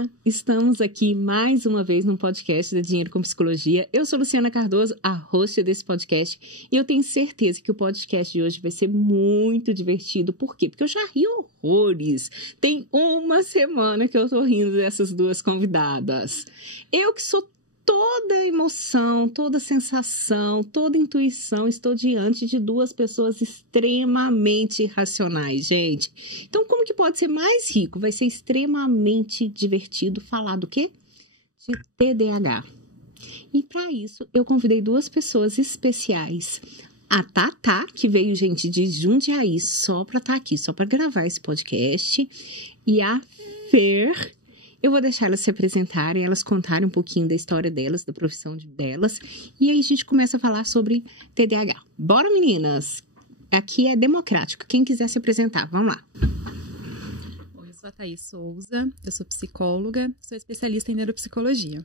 Olá, estamos aqui mais uma vez no podcast da Dinheiro com Psicologia. Eu sou Luciana Cardoso, a host desse podcast, e eu tenho certeza que o podcast de hoje vai ser muito divertido. Por quê? Porque eu já ri horrores. Tem uma semana que eu tô rindo dessas duas convidadas. Eu que sou toda emoção, toda sensação, toda intuição, estou diante de duas pessoas extremamente racionais, gente. Então, como que pode ser mais rico? Vai ser extremamente divertido falar do quê? De TDAH. E para isso, eu convidei duas pessoas especiais. A Tatá, que veio, gente, de Jundiaí só para estar aqui, só para gravar esse podcast. E a Fer. Eu vou deixar elas se apresentarem, elas contarem um pouquinho da história delas, da profissão delas. E aí a gente começa a falar sobre TDAH. Bora, meninas! Aqui é democrático. Quem quiser se apresentar, vamos lá. Bom, eu sou a Thaís Souza, eu sou psicóloga, sou especialista em neuropsicologia.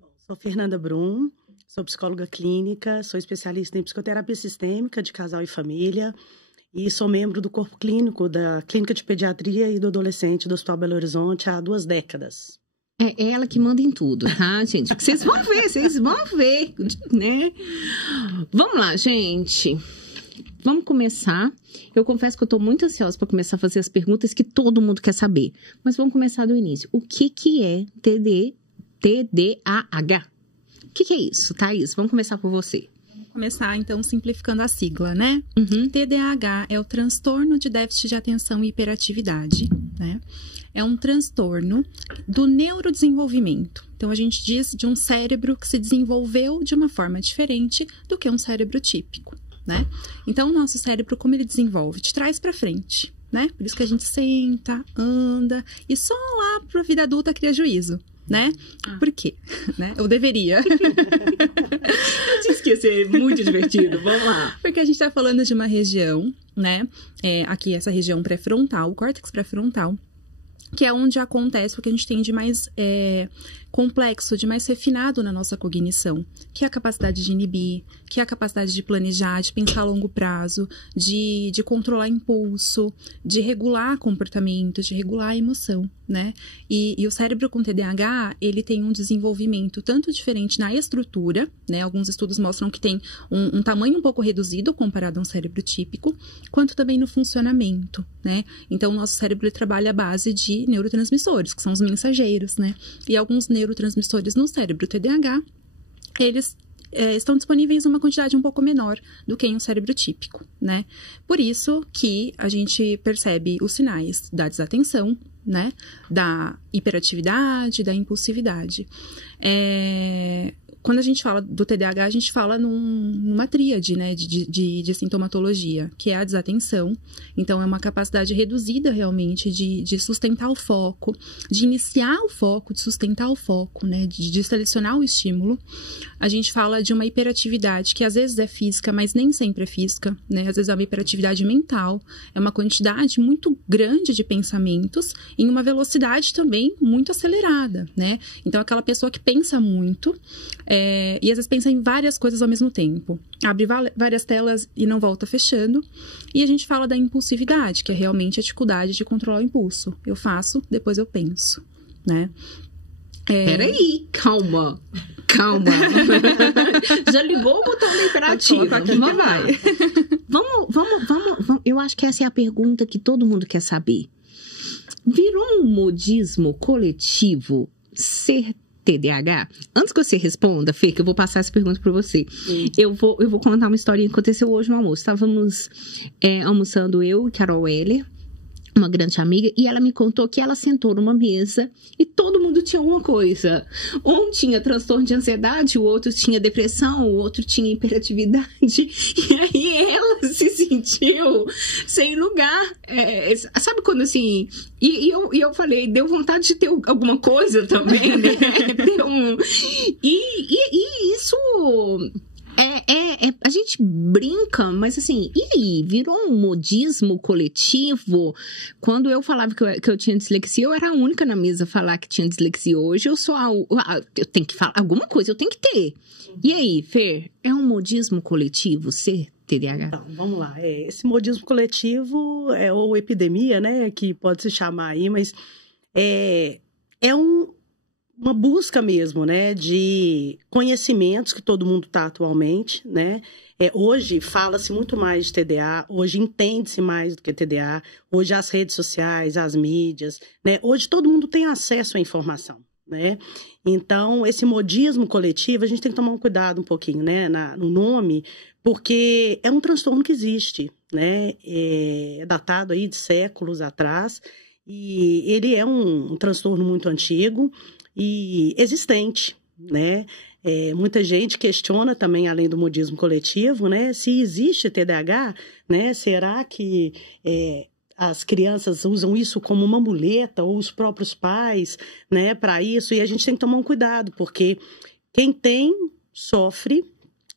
Bom, sou Fernanda Brum, sou psicóloga clínica, sou especialista em psicoterapia sistêmica de casal e família. E sou membro do corpo clínico da Clínica de Pediatria e do Adolescente do Hospital Belo Horizonte há 2 décadas. É ela que manda em tudo, tá, gente? Vocês vão ver, né? Vamos lá, gente. Vamos começar. Eu confesso que eu tô muito ansiosa para começar a fazer as perguntas que todo mundo quer saber. Mas vamos começar do início. O que é TDAH? O que é isso, Thaís? Vamos começar por você. Começar, então, simplificando a sigla, né? TDAH é o transtorno de déficit de atenção e hiperatividade, né? É um transtorno do neurodesenvolvimento. Então, a gente diz de um cérebro que se desenvolveu de uma forma diferente do que um cérebro típico, né? Então, o nosso cérebro, como ele desenvolve? De trás para frente, né? Por isso que a gente senta, anda e só lá para a vida adulta cria juízo. Né? Por quê? Né? Eu deveria. Eu disse que ia ser muito divertido. Vamos lá. Porque a gente está falando de uma região, né? Aqui essa região pré-frontal, o córtex pré-frontal, que é onde acontece o que a gente tem de mais complexo, de mais refinado na nossa cognição, que é a capacidade de inibir, que é a capacidade de planejar, de pensar a longo prazo, de controlar impulso, de regular comportamento, de regular a emoção, né? E o cérebro com TDAH, ele tem um desenvolvimento tanto diferente na estrutura, né? Alguns estudos mostram que tem um tamanho um pouco reduzido comparado a um cérebro típico, quanto também no funcionamento, né? Então, o nosso cérebro ele trabalha à base de neurotransmissores, que são os mensageiros, né? E alguns neurotransmissores no cérebro TDAH, eles estão disponíveis em uma quantidade um pouco menor do que em um cérebro típico, né? Por isso que a gente percebe os sinais da desatenção, né? Da hiperatividade, da impulsividade. Quando a gente fala do TDAH, a gente fala numa tríade, né, de sintomatologia, que é a desatenção. Então, é uma capacidade reduzida, realmente, de sustentar o foco, de iniciar o foco, de sustentar o foco, né, de selecionar o estímulo. A gente fala de uma hiperatividade, que às vezes é física, mas nem sempre é física, né? Às vezes é uma hiperatividade mental, é uma quantidade muito grande de pensamentos em uma velocidade também muito acelerada, né? Então, aquela pessoa que pensa muito, e às vezes pensa em várias coisas ao mesmo tempo. Abre várias telas e não volta fechando. E a gente fala da impulsividade, que é realmente a dificuldade de controlar o impulso. Eu faço, depois eu penso, né? Peraí, calma. Já ligou o botão do imperativo. Vamos lá. Vamos. Eu acho que essa é a pergunta que todo mundo quer saber. Virou um modismo coletivo ser TDAH? Antes que você responda, Fê, que eu vou passar essa pergunta para você. Eu vou contar uma historinha que aconteceu hoje no almoço. Estávamos almoçando eu e Carol Heller, uma grande amiga, e ela me contou que ela sentou numa mesa e todo mundo tinha uma coisa. Um tinha transtorno de ansiedade, o outro tinha depressão, o outro tinha hiperatividade. E aí ela se sentiu sem lugar. Sabe quando assim... E eu falei, deu vontade de ter alguma coisa também, né? E isso... a gente brinca, mas assim, e aí? Virou um modismo coletivo? Quando eu falava que eu tinha dislexia, eu era a única na mesa a falar que tinha dislexia. Hoje eu sou eu tenho que falar alguma coisa, eu tenho que ter. E aí, Fer, é um modismo coletivo ser TDAH? Então, vamos lá. Esse modismo coletivo, ou epidemia, né, que pode se chamar aí, mas é uma busca mesmo, né, de conhecimentos que todo mundo está atualmente, né? Hoje fala-se muito mais de TDA, hoje entende-se mais do que TDA, hoje as redes sociais, as mídias, né? Hoje todo mundo tem acesso à informação, né? Então, esse modismo coletivo, a gente tem que tomar um cuidado um pouquinho, né, no nome, porque é um transtorno que existe, né? É datado aí de séculos atrás, e ele é um transtorno muito antigo e existente, né? Muita gente questiona também, além do modismo coletivo, né, se existe TDAH, né? Será que as crianças usam isso como uma muleta, ou os próprios pais, né, para isso? E a gente tem que tomar um cuidado, porque quem tem, sofre,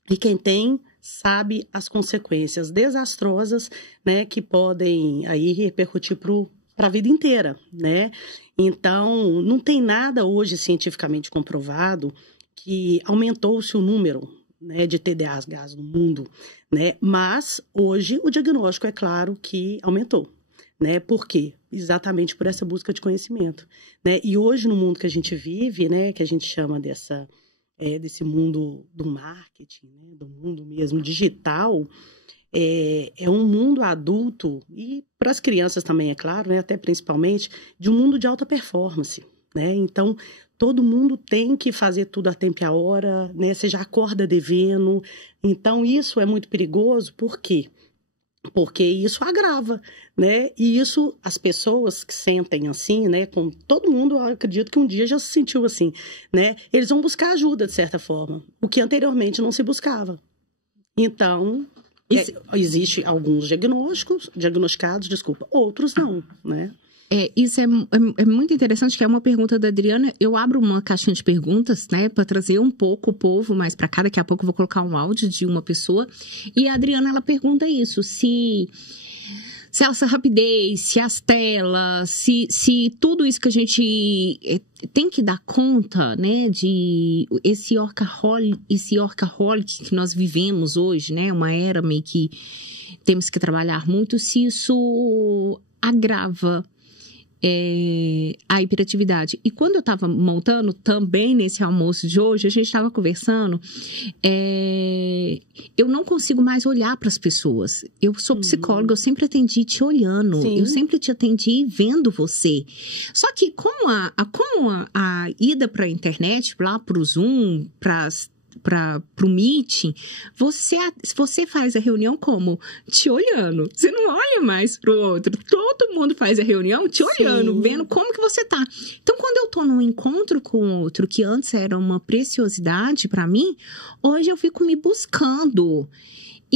e quem tem, sabe as consequências desastrosas, né, que podem aí repercutir para a vida inteira, né? Então, não tem nada hoje cientificamente comprovado que aumentou-se o número, né, de TDAHs no mundo, né? Mas hoje o diagnóstico é claro que aumentou, né? Por quê? Exatamente por essa busca de conhecimento, né? E hoje no mundo que a gente vive, né, que a gente chama desse mundo do marketing, né, do mundo mesmo digital, é um mundo adulto, e para as crianças também, é claro, né, até principalmente, de um mundo de alta performance, né? Então, todo mundo tem que fazer tudo a tempo e a hora, né? Você já acorda devendo. Então, isso é muito perigoso. Por quê? Porque isso agrava, né? E isso, as pessoas que sentem assim, né? Como todo mundo, eu acredito que um dia já se sentiu assim, né? Eles vão buscar ajuda, de certa forma, o que anteriormente não se buscava. Então, existe alguns diagnosticados, outros não, né? Isso é muito interessante, que é uma pergunta da Adriana. Eu abro uma caixinha de perguntas, né, para trazer um pouco o povo mais para cá. Daqui a pouco eu vou colocar um áudio de uma pessoa. E a Adriana, ela pergunta isso, se essa rapidez, se as telas, se tudo isso que a gente tem que dar conta, né, de esse workaholic que nós vivemos hoje, né, uma era meio que temos que trabalhar muito, se isso agrava a hiperatividade. E quando eu estava montando, também nesse almoço de hoje, a gente estava conversando, eu não consigo mais olhar para as pessoas. Eu sou psicóloga, eu sempre atendi te olhando. Sim. Eu sempre te atendi vendo você. Só que com a ida para a internet, lá para o Zoom, para o meeting, você faz a reunião como? Te olhando. Você não olha mais pro outro. Todo mundo faz a reunião te olhando, sim, vendo como que você tá. Então, quando eu tô num encontro com o outro, que antes era uma preciosidade para mim, hoje eu fico me buscando.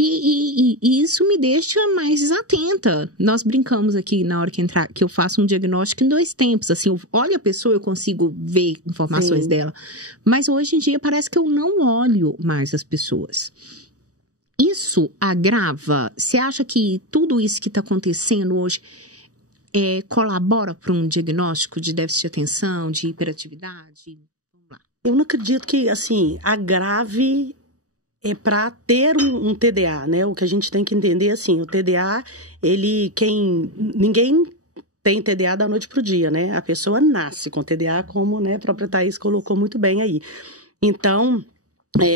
E isso me deixa mais desatenta. Nós brincamos aqui na hora que eu faço um diagnóstico em 2 tempos. Assim, eu olho a pessoa, eu consigo ver informações dela. Mas hoje em dia parece que eu não olho mais as pessoas. Isso agrava? Você acha que tudo isso que está acontecendo hoje colabora para um diagnóstico de déficit de atenção, de hiperatividade? Vamos lá. Eu não acredito que, assim, agrave para ter um TDA, né? O que a gente tem que entender, assim, o TDA, ninguém tem TDA da noite pro dia, né? A pessoa nasce com TDA, como, né, a própria Thaís colocou muito bem aí. Então,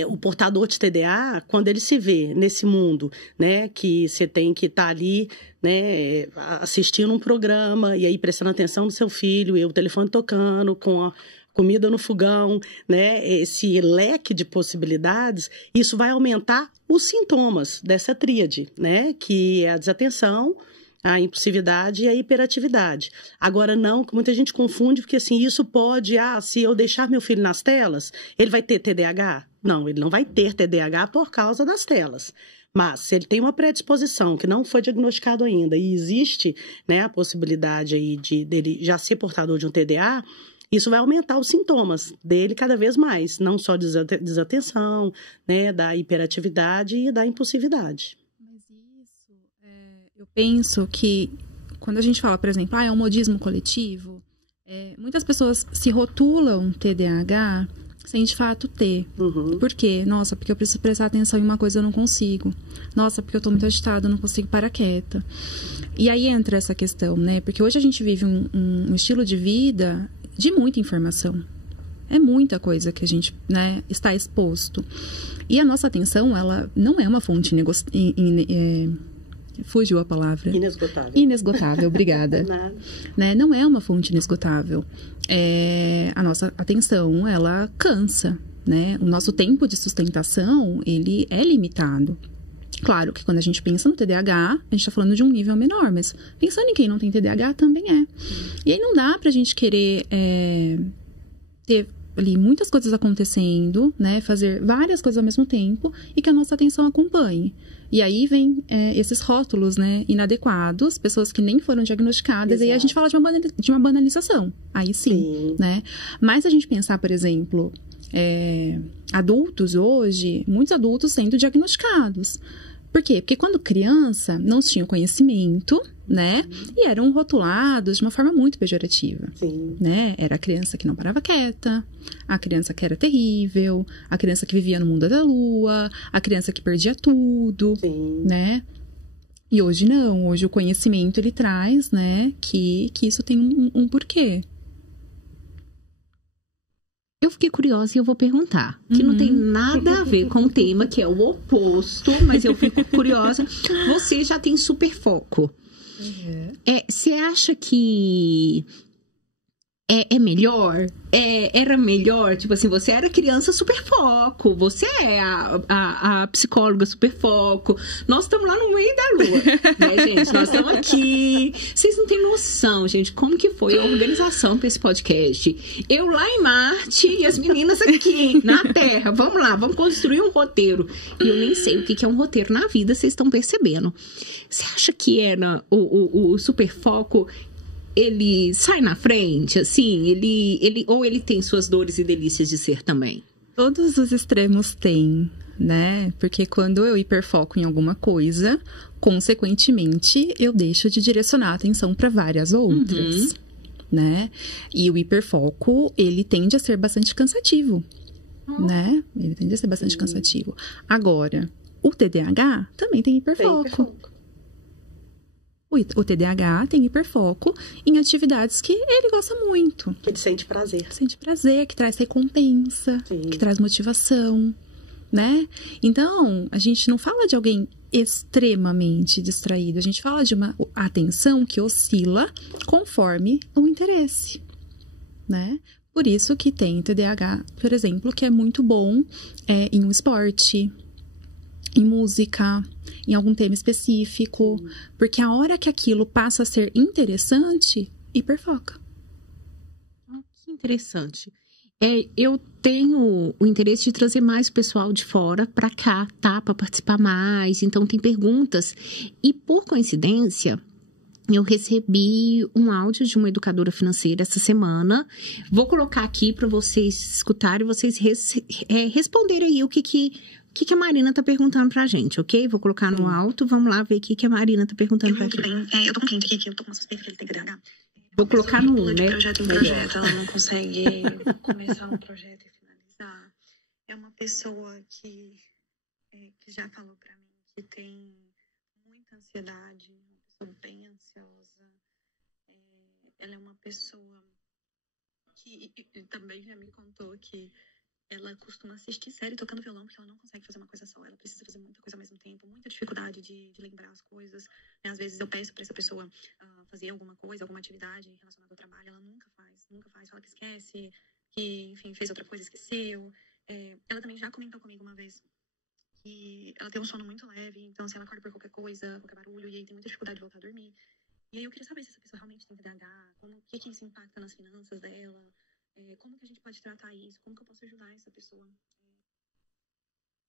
o portador de TDA, quando ele se vê nesse mundo, né, que você tem que estar ali, né, assistindo um programa e aí prestando atenção no seu filho, e o telefone tocando, com a comida no fogão, né, esse leque de possibilidades, isso vai aumentar os sintomas dessa tríade, né, que é a desatenção, a impulsividade e a hiperatividade. Agora, não, que muita gente confunde, porque assim, isso pode, se eu deixar meu filho nas telas, ele vai ter TDAH? Não, ele não vai ter TDAH por causa das telas. Mas, se ele tem uma predisposição que não foi diagnosticado ainda, e existe, né, a possibilidade aí dele já ser portador de um TDA, isso vai aumentar os sintomas dele cada vez mais, não só desatenção, né, da hiperatividade e da impulsividade. Mas isso, eu penso que quando a gente fala, por exemplo, é um modismo coletivo, muitas pessoas se rotulam TDAH sem de fato ter. Uhum. Por quê? Nossa, porque eu preciso prestar atenção em uma coisa e eu não consigo. Nossa, porque eu tô muito agitada, eu não consigo parar quieta. E aí entra essa questão, né? Porque hoje a gente vive um estilo de vida de muita informação. É muita coisa que a gente, né, está exposto. E a nossa atenção, ela não é uma fonte fugiu a palavra. Inesgotável. Inesgotável, obrigada. Né? Não é uma fonte inesgotável. A nossa atenção, ela cansa, né? O nosso tempo de sustentação, ele é limitado. Claro que quando a gente pensa no TDAH, a gente está falando de um nível menor, mas pensando em quem não tem TDAH também é. E aí não dá pra gente querer ter ali muitas coisas acontecendo, né? Fazer várias coisas ao mesmo tempo e que a nossa atenção acompanhe. E aí vem esses rótulos, né, inadequados, pessoas que nem foram diagnosticadas, e aí a gente fala de uma banalização. Aí sim, né? Mas a gente pensar, por exemplo, adultos hoje, muitos adultos sendo diagnosticados. Por quê? Porque quando criança, não se tinha conhecimento, né? E eram rotulados de uma forma muito pejorativa. Sim. Né? Era a criança que não parava quieta, a criança que era terrível, a criança que vivia no mundo da lua, a criança que perdia tudo, Sim. né? E hoje não, hoje o conhecimento ele traz, né, que isso tem um porquê. Eu fiquei curiosa e eu vou perguntar, que não tem nada a ver com o tema, que é o oposto, mas eu fico curiosa. Você já tem super foco. Você acha que é melhor? Era melhor? Tipo assim, você era criança super foco, você é a psicóloga super foco. Nós estamos lá no meio da lua, né, gente? Nós estamos aqui. Vocês não têm noção, gente, como que foi a organização para esse podcast. Eu lá em Marte e as meninas aqui na Terra. Vamos lá, vamos construir um roteiro. E eu nem sei o que é um roteiro na vida, vocês estão percebendo. Você acha que era o super foco... Ele sai na frente, assim, ou ele tem suas dores e delícias de ser também? Todos os extremos têm, né? Porque quando eu hiperfoco em alguma coisa, consequentemente, eu deixo de direcionar a atenção para várias outras, né? E o hiperfoco, ele tende a ser bastante cansativo, né? Ele tende a ser bastante cansativo. Agora, o TDAH também tem hiperfoco. O TDAH tem hiperfoco em atividades que ele gosta muito. Que ele sente prazer. Sente prazer, que traz recompensa, que traz motivação, né? Então, a gente não fala de alguém extremamente distraído. A gente fala de uma atenção que oscila conforme o interesse, né? Por isso que tem TDAH, por exemplo, que é muito bom em um esporte, em música, em algum tema específico, porque a hora que aquilo passa a ser interessante, hiperfoca. Que interessante. Eu tenho o interesse de trazer mais o pessoal de fora para cá, tá? Para participar mais, então tem perguntas. E por coincidência, eu recebi um áudio de uma educadora financeira essa semana. Vou colocar aqui para vocês escutarem e vocês responderem aí o que a Marina tá perguntando pra gente, ok? Vou colocar no alto, vamos lá ver o que a Marina tá perguntando pra gente. Eu tô com um cliente aqui que eu tô com uma suspeita que ele tem TDAH. Vou colocar no 1, né? De projeto em projeto, ela não consegue começar um projeto e finalizar. É uma pessoa que já falou pra mim que tem muita ansiedade, uma pessoa bem ansiosa. Ela é uma pessoa que também já me contou que ela costuma assistir série tocando violão porque ela não consegue fazer uma coisa só. Ela precisa fazer muita coisa ao mesmo tempo, muita dificuldade de lembrar as coisas. Às vezes eu peço para essa pessoa fazer alguma coisa, alguma atividade relacionada ao trabalho. Ela nunca faz. Fala que esquece, que, enfim, fez outra coisa e esqueceu. Ela também já comentou comigo uma vez que ela tem um sono muito leve. Então, se ela acorda por qualquer coisa, qualquer barulho, e aí tem muita dificuldade de voltar a dormir. E aí eu queria saber se essa pessoa realmente tem TDAH, o que isso impacta nas finanças dela. Como que a gente pode tratar isso? Como que eu posso ajudar essa pessoa?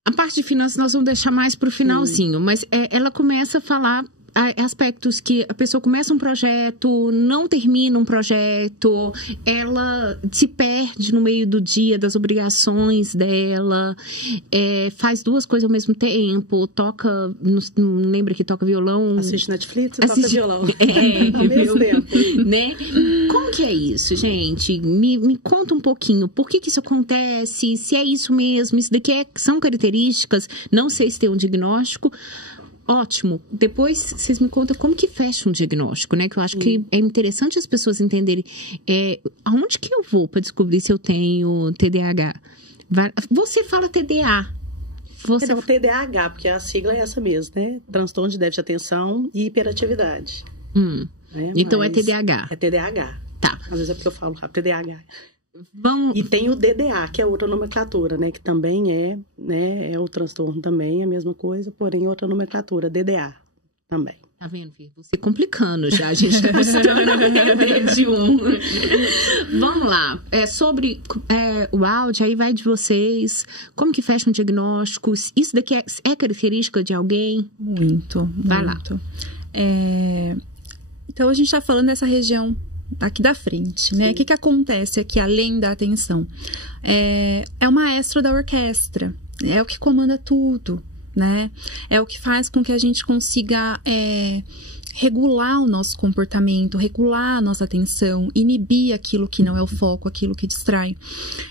A parte de finanças nós vamos deixar mais pro finalzinho, mas ela começa a falar aspectos que a pessoa começa um projeto, não termina um projeto, ela se perde no meio do dia das obrigações dela, faz duas coisas ao mesmo tempo, toca, não lembra que toca violão. Assiste Netflix e toca violão. Ao mesmo tempo. Né? Como que é isso, gente? Me conta um pouquinho, por que isso acontece, se é isso mesmo, isso daqui são características, não sei se tem um diagnóstico. Ótimo. Depois vocês me contam como que fecha um diagnóstico, né? Que eu acho que é interessante as pessoas entenderem aonde que eu vou para descobrir se eu tenho TDAH. Você fala TDA. Não, TDAH, porque a sigla é essa mesmo, né? Transtorno de déficit de atenção e hiperatividade. Né? Então é TDAH. É TDAH. Tá. Às vezes é porque eu falo rápido, TDAH. Vamos... E tem o DDA, que é outra nomenclatura, né? Que também é o transtorno também, é a mesma coisa, porém outra nomenclatura, DDA também. Tá vendo, filho? Você complicando já, a gente tá buscando a de um. Vamos lá. Sobre o áudio, aí vai de vocês. Como que fecha um diagnóstico? Isso daqui é característica de alguém? Muito. Vai lá. Então, a gente tá falando dessa região aqui da frente, né? O que acontece aqui, além da atenção? É o maestro da orquestra. É o que comanda tudo, né? É o que faz com que a gente consiga regular o nosso comportamento, regular a nossa atenção, inibir aquilo que não é o foco, aquilo que distrai.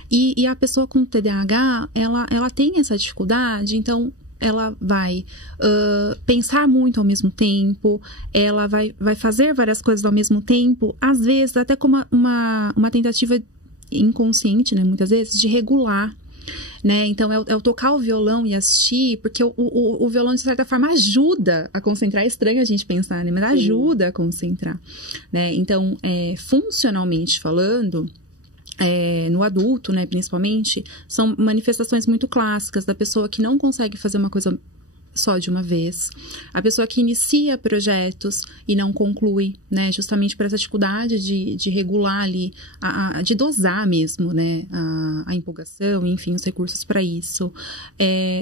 E a pessoa com TDAH, ela tem essa dificuldade, então ela vai pensar muito ao mesmo tempo, ela vai fazer várias coisas ao mesmo tempo, às vezes até com uma tentativa inconsciente, né, muitas vezes, de regular. Né? Então, é o tocar o violão e assistir, porque o violão, de certa forma, ajuda a concentrar. É estranho a gente pensar, né? Mas ajuda a concentrar. Né? Então, funcionalmente falando, no adulto, né, principalmente, são manifestações muito clássicas da pessoa que não consegue fazer uma coisa só de uma vez. A pessoa que inicia projetos e não conclui, né? Justamente por essa dificuldade de regular ali, de dosar mesmo, né? A empolgação, enfim, os recursos para isso.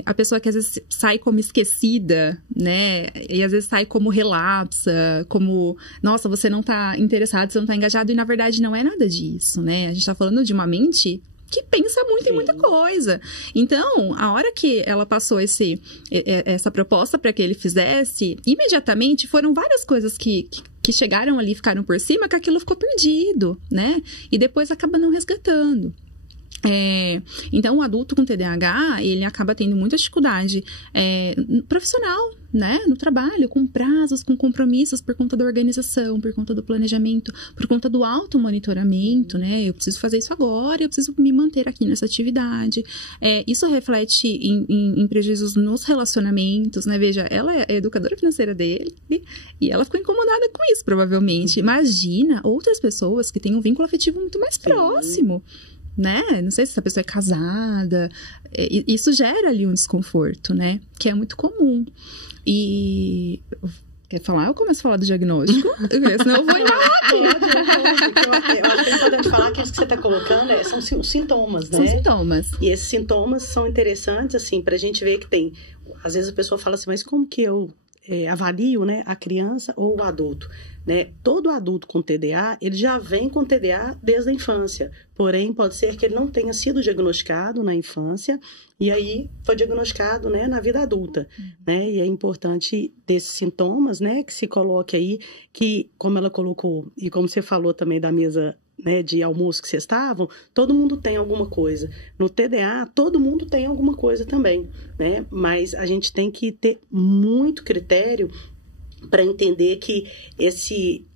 A pessoa que às vezes sai como esquecida, né? E às vezes sai como relapsa, como, nossa, você não tá interessado, você não tá engajado, e na verdade não é nada disso, né? A gente tá falando de uma mente que pensa muito em muita coisa. Então, a hora que ela passou essa proposta para que ele fizesse, imediatamente foram várias coisas que chegaram ali, ficaram por cima, que aquilo ficou perdido, né? E depois acaba não resgatando. Então, o adulto com TDAH, ele acaba tendo muita dificuldade profissional, né? No trabalho, com prazos, com compromissos, por conta da organização, por conta do planejamento, por conta do automonitoramento, né? Eu preciso fazer isso agora, eu preciso me manter aqui nessa atividade. Isso reflete em prejuízos nos relacionamentos, né? Veja, ela é a educadora financeira dele e ela ficou incomodada com isso, provavelmente. Imagina outras pessoas que têm um vínculo afetivo muito mais próximo, né? Não sei se essa pessoa é casada. Isso gera ali um desconforto, né? Que é muito comum. E... Quer falar? Eu começo a falar do diagnóstico. Senão eu vou enrolar aqui. Eu acho que é importante falar que isso que você está colocando são sintomas, né? São sintomas. E esses sintomas são interessantes, assim, pra gente ver que tem... Às vezes a pessoa fala assim, mas como que eu avalio, né, a criança ou o adulto? Né? Todo adulto com TDA, ele já vem com TDA desde a infância. Porém, pode ser que ele não tenha sido diagnosticado na infância e aí foi diagnosticado, né, na vida adulta. Né? E é importante desses sintomas, né, que se coloque aí, que como ela colocou, e como você falou também da mesa, né, de almoço que vocês estavam, todo mundo tem alguma coisa. No TDA, todo mundo tem alguma coisa também, né? Mas a gente tem que ter muito critério para entender que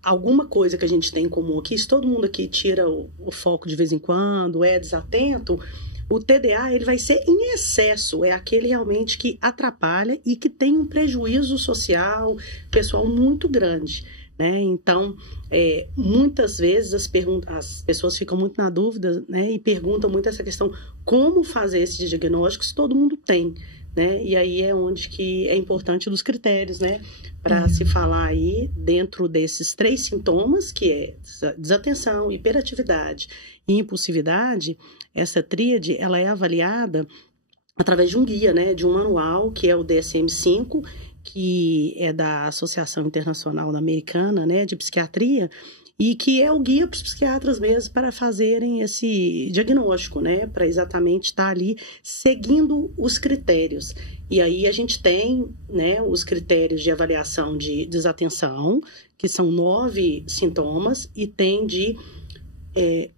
alguma coisa que a gente tem em comum aqui, se todo mundo aqui tira o foco de vez em quando, é desatento, o TDA ele vai ser em excesso, é aquele realmente que atrapalha e que tem um prejuízo social, pessoal muito grande. Né? Então, muitas vezes as pessoas ficam muito na dúvida, né? E perguntam muito essa questão, como fazer esse diagnóstico se todo mundo tem, né? E aí é onde que é importante dos critérios, né? Para se falar aí dentro desses 3 sintomas, que é desatenção, hiperatividade e impulsividade, essa tríade, ela é avaliada através de um guia, né? De um manual, que é o DSM-5, que é da Associação Internacional Americana, né, de Psiquiatria, e que é o guia para os psiquiatras mesmo para fazerem esse diagnóstico, né, para exatamente estar ali seguindo os critérios. E aí a gente tem, né, os critérios de avaliação de desatenção, que são 9 sintomas, e tem de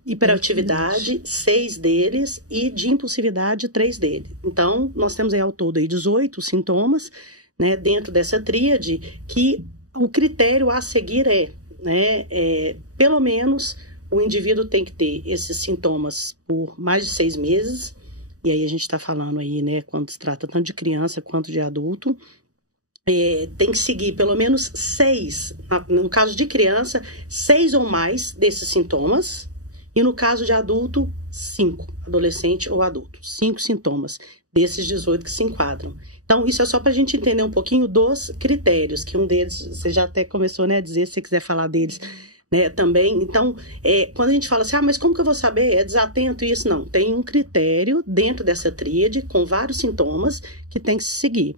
hiperatividade, 6 deles, e de impulsividade, 3 deles. Então, nós temos aí ao todo aí 18 sintomas, né, dentro dessa tríade, que o critério a seguir pelo menos, o indivíduo tem que ter esses sintomas por mais de 6 meses, e aí a gente está falando aí, né, quando se trata tanto de criança quanto de adulto, tem que seguir pelo menos 6, no caso de criança, 6 ou mais desses sintomas, e no caso de adulto, 5, adolescente ou adulto, 5 sintomas desses 18 que se enquadram. Então, isso é só para a gente entender um pouquinho dos critérios, que um deles, você já até começou, né, a dizer, se você quiser falar deles, né, também. Então, quando a gente fala assim, mas como que eu vou saber? É desatento isso? Não, tem um critério dentro dessa tríade, com vários sintomas, que tem que se seguir.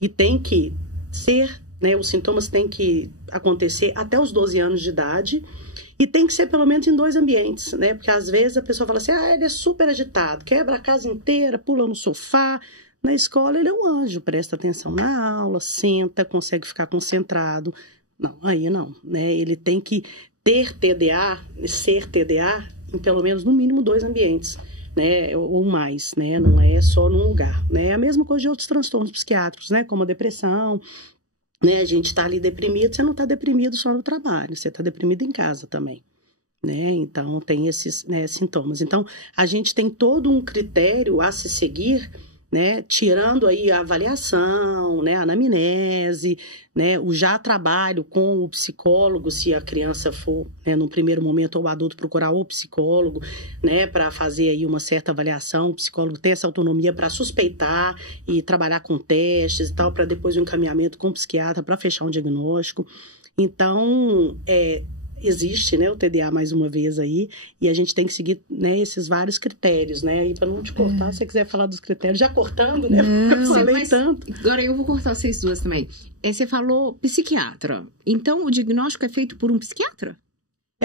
E tem que ser, né, os sintomas têm que acontecer até os 12 anos de idade, e tem que ser pelo menos em 2 ambientes, né, porque às vezes a pessoa fala assim, ele é super agitado, quebra a casa inteira, pula no sofá. Na escola ele é um anjo, presta atenção na aula, senta, consegue ficar concentrado. Não, aí não, né? Ele tem que ter TDA, ser TDA, em pelo menos no mínimo 2 ambientes, né? Ou mais, né? Não é só num lugar, né? É a mesma coisa de outros transtornos psiquiátricos, né? Como a depressão, né? A gente está ali deprimido, você não está deprimido só no trabalho, você está deprimido em casa também. Né? Então, tem esses, né, sintomas. Então, a gente tem todo um critério a se seguir, né, tirando aí a avaliação, né, a anamnese, né, o já trabalho com o psicólogo, se a criança for, né, no primeiro momento, ou o adulto procurar o psicólogo, né, para fazer aí uma certa avaliação, o psicólogo tem essa autonomia para suspeitar e trabalhar com testes e tal, para depois o encaminhamento com o psiquiatra para fechar um diagnóstico. Então, existe, né, o TDA mais uma vez aí, e a gente tem que seguir, né, esses vários critérios, né, e para não te cortar, se você quiser falar dos critérios, já cortando, né, porque eu falei tanto. Agora eu vou cortar vocês duas também. Você falou psiquiatra, então o diagnóstico é feito por um psiquiatra?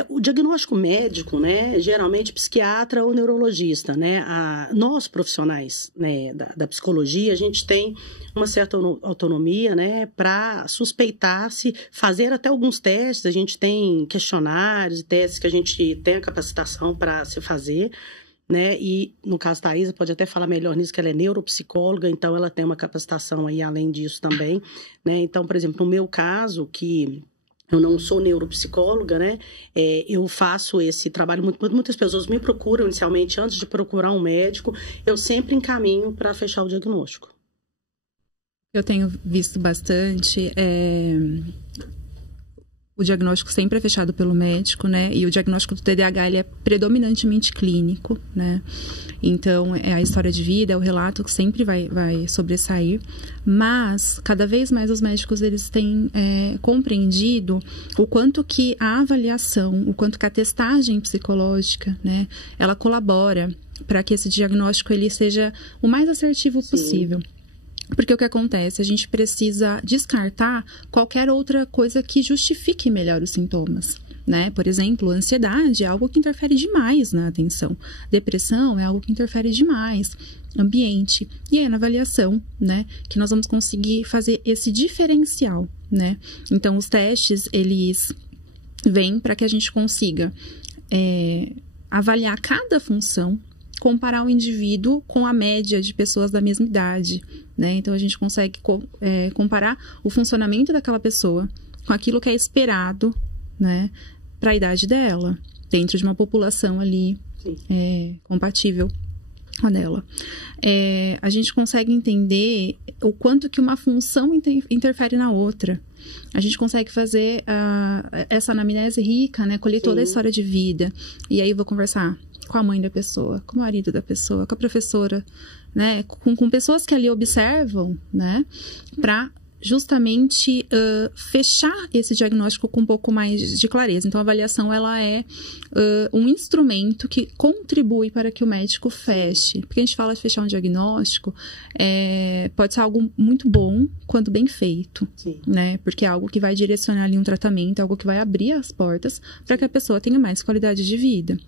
O diagnóstico médico, né, geralmente psiquiatra ou neurologista, né, nós profissionais, né, da psicologia, a gente tem uma certa autonomia, né, para suspeitar-se, fazer até alguns testes, a gente tem questionários e testes que a gente tem a capacitação para se fazer, né, e no caso da Isa pode até falar melhor nisso, que ela é neuropsicóloga, então ela tem uma capacitação aí além disso também, né, então, por exemplo, no meu caso, que eu não sou neuropsicóloga, né? Eu faço esse trabalho. Muitas pessoas me procuram inicialmente, antes de procurar um médico, eu sempre encaminho para fechar o diagnóstico. Eu tenho visto bastante o diagnóstico sempre é fechado pelo médico, né? E o diagnóstico do TDAH, ele é predominantemente clínico, né? Então, é a história de vida, é o relato que sempre vai sobressair. Mas, cada vez mais os médicos, eles têm compreendido o quanto que a avaliação, o quanto que a testagem psicológica, né? Ela colabora para que esse diagnóstico, ele seja o mais assertivo possível. Porque o que acontece? A gente precisa descartar qualquer outra coisa que justifique melhor os sintomas, né? Por exemplo, ansiedade é algo que interfere demais na atenção. Depressão é algo que interfere demais. Ambiente. E aí, na avaliação, né? Que nós vamos conseguir fazer esse diferencial, né? Então, os testes, eles vêm para que a gente consiga avaliar cada função, comparar o indivíduo com a média de pessoas da mesma idade, né? Então, a gente consegue comparar o funcionamento daquela pessoa com aquilo que é esperado, né, para a idade dela, dentro de uma população ali compatível com a dela. A gente consegue entender o quanto que uma função interfere na outra. A gente consegue fazer essa anamnese rica, né, colher toda a história de vida. E aí, eu vou conversar com a mãe da pessoa, com o marido da pessoa, com a professora, né, com pessoas que ali observam, né, para justamente fechar esse diagnóstico com um pouco mais de clareza. Então, a avaliação, ela é um instrumento que contribui para que o médico feche. Porque a gente fala de fechar um diagnóstico, pode ser algo muito bom, quanto bem feito, né? Porque é algo que vai direcionar ali um tratamento, é algo que vai abrir as portas para que a pessoa tenha mais qualidade de vida.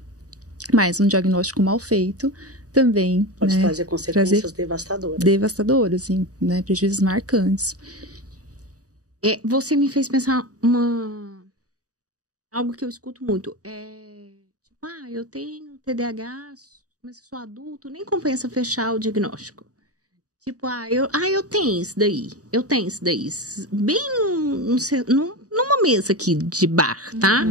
Mas um diagnóstico mal feito também pode trazer consequências devastadoras. Devastadoras, sim, né? Prejuízos marcantes. Você me fez pensar algo que eu escuto muito. Eu tenho TDAH, mas sou adulto, nem compensa fechar o diagnóstico. Tipo, eu tenho isso daí. Eu tenho isso daí. Bem numa mesa aqui de bar, tá?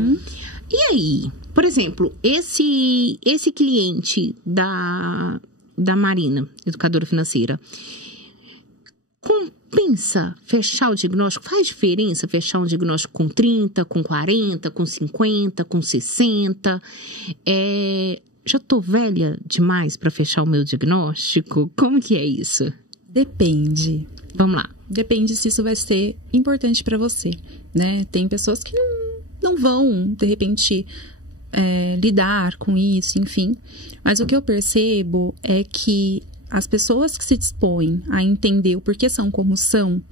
E aí, por exemplo, esse cliente da Marina, educadora financeira, compensa fechar o diagnóstico? Faz diferença fechar um diagnóstico com 30, com 40, com 50, com 60? Já tô velha demais para fechar o meu diagnóstico? Como que é isso? Depende. Vamos lá. Depende se isso vai ser importante para você, né? Tem pessoas que não vão, de repente, lidar com isso, enfim. Mas o que eu percebo é que as pessoas que se dispõem a entender o porquê são como são,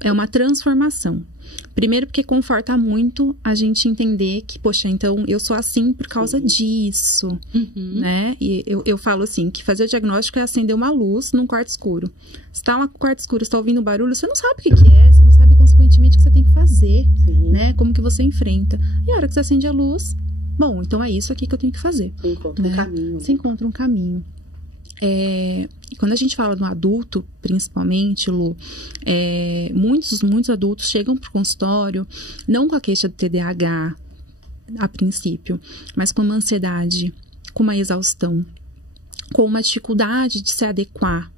é uma transformação. Primeiro porque conforta muito a gente entender que, poxa, então eu sou assim por causa disso, né? E eu falo assim, que fazer o diagnóstico é acender uma luz num quarto escuro. Você tá lá no quarto escuro, você tá ouvindo barulho, você não sabe o que é, você não sabe consequentemente o que você tem que fazer, né? Como que você enfrenta. E a hora que você acende a luz, bom, então é isso aqui que eu tenho que fazer. Você encontra um caminho. Você encontra um caminho. E quando a gente fala do adulto, principalmente, Lu, muitos adultos chegam pro consultório não com a queixa do TDAH a princípio, mas com uma ansiedade, com uma exaustão, com uma dificuldade de se adequar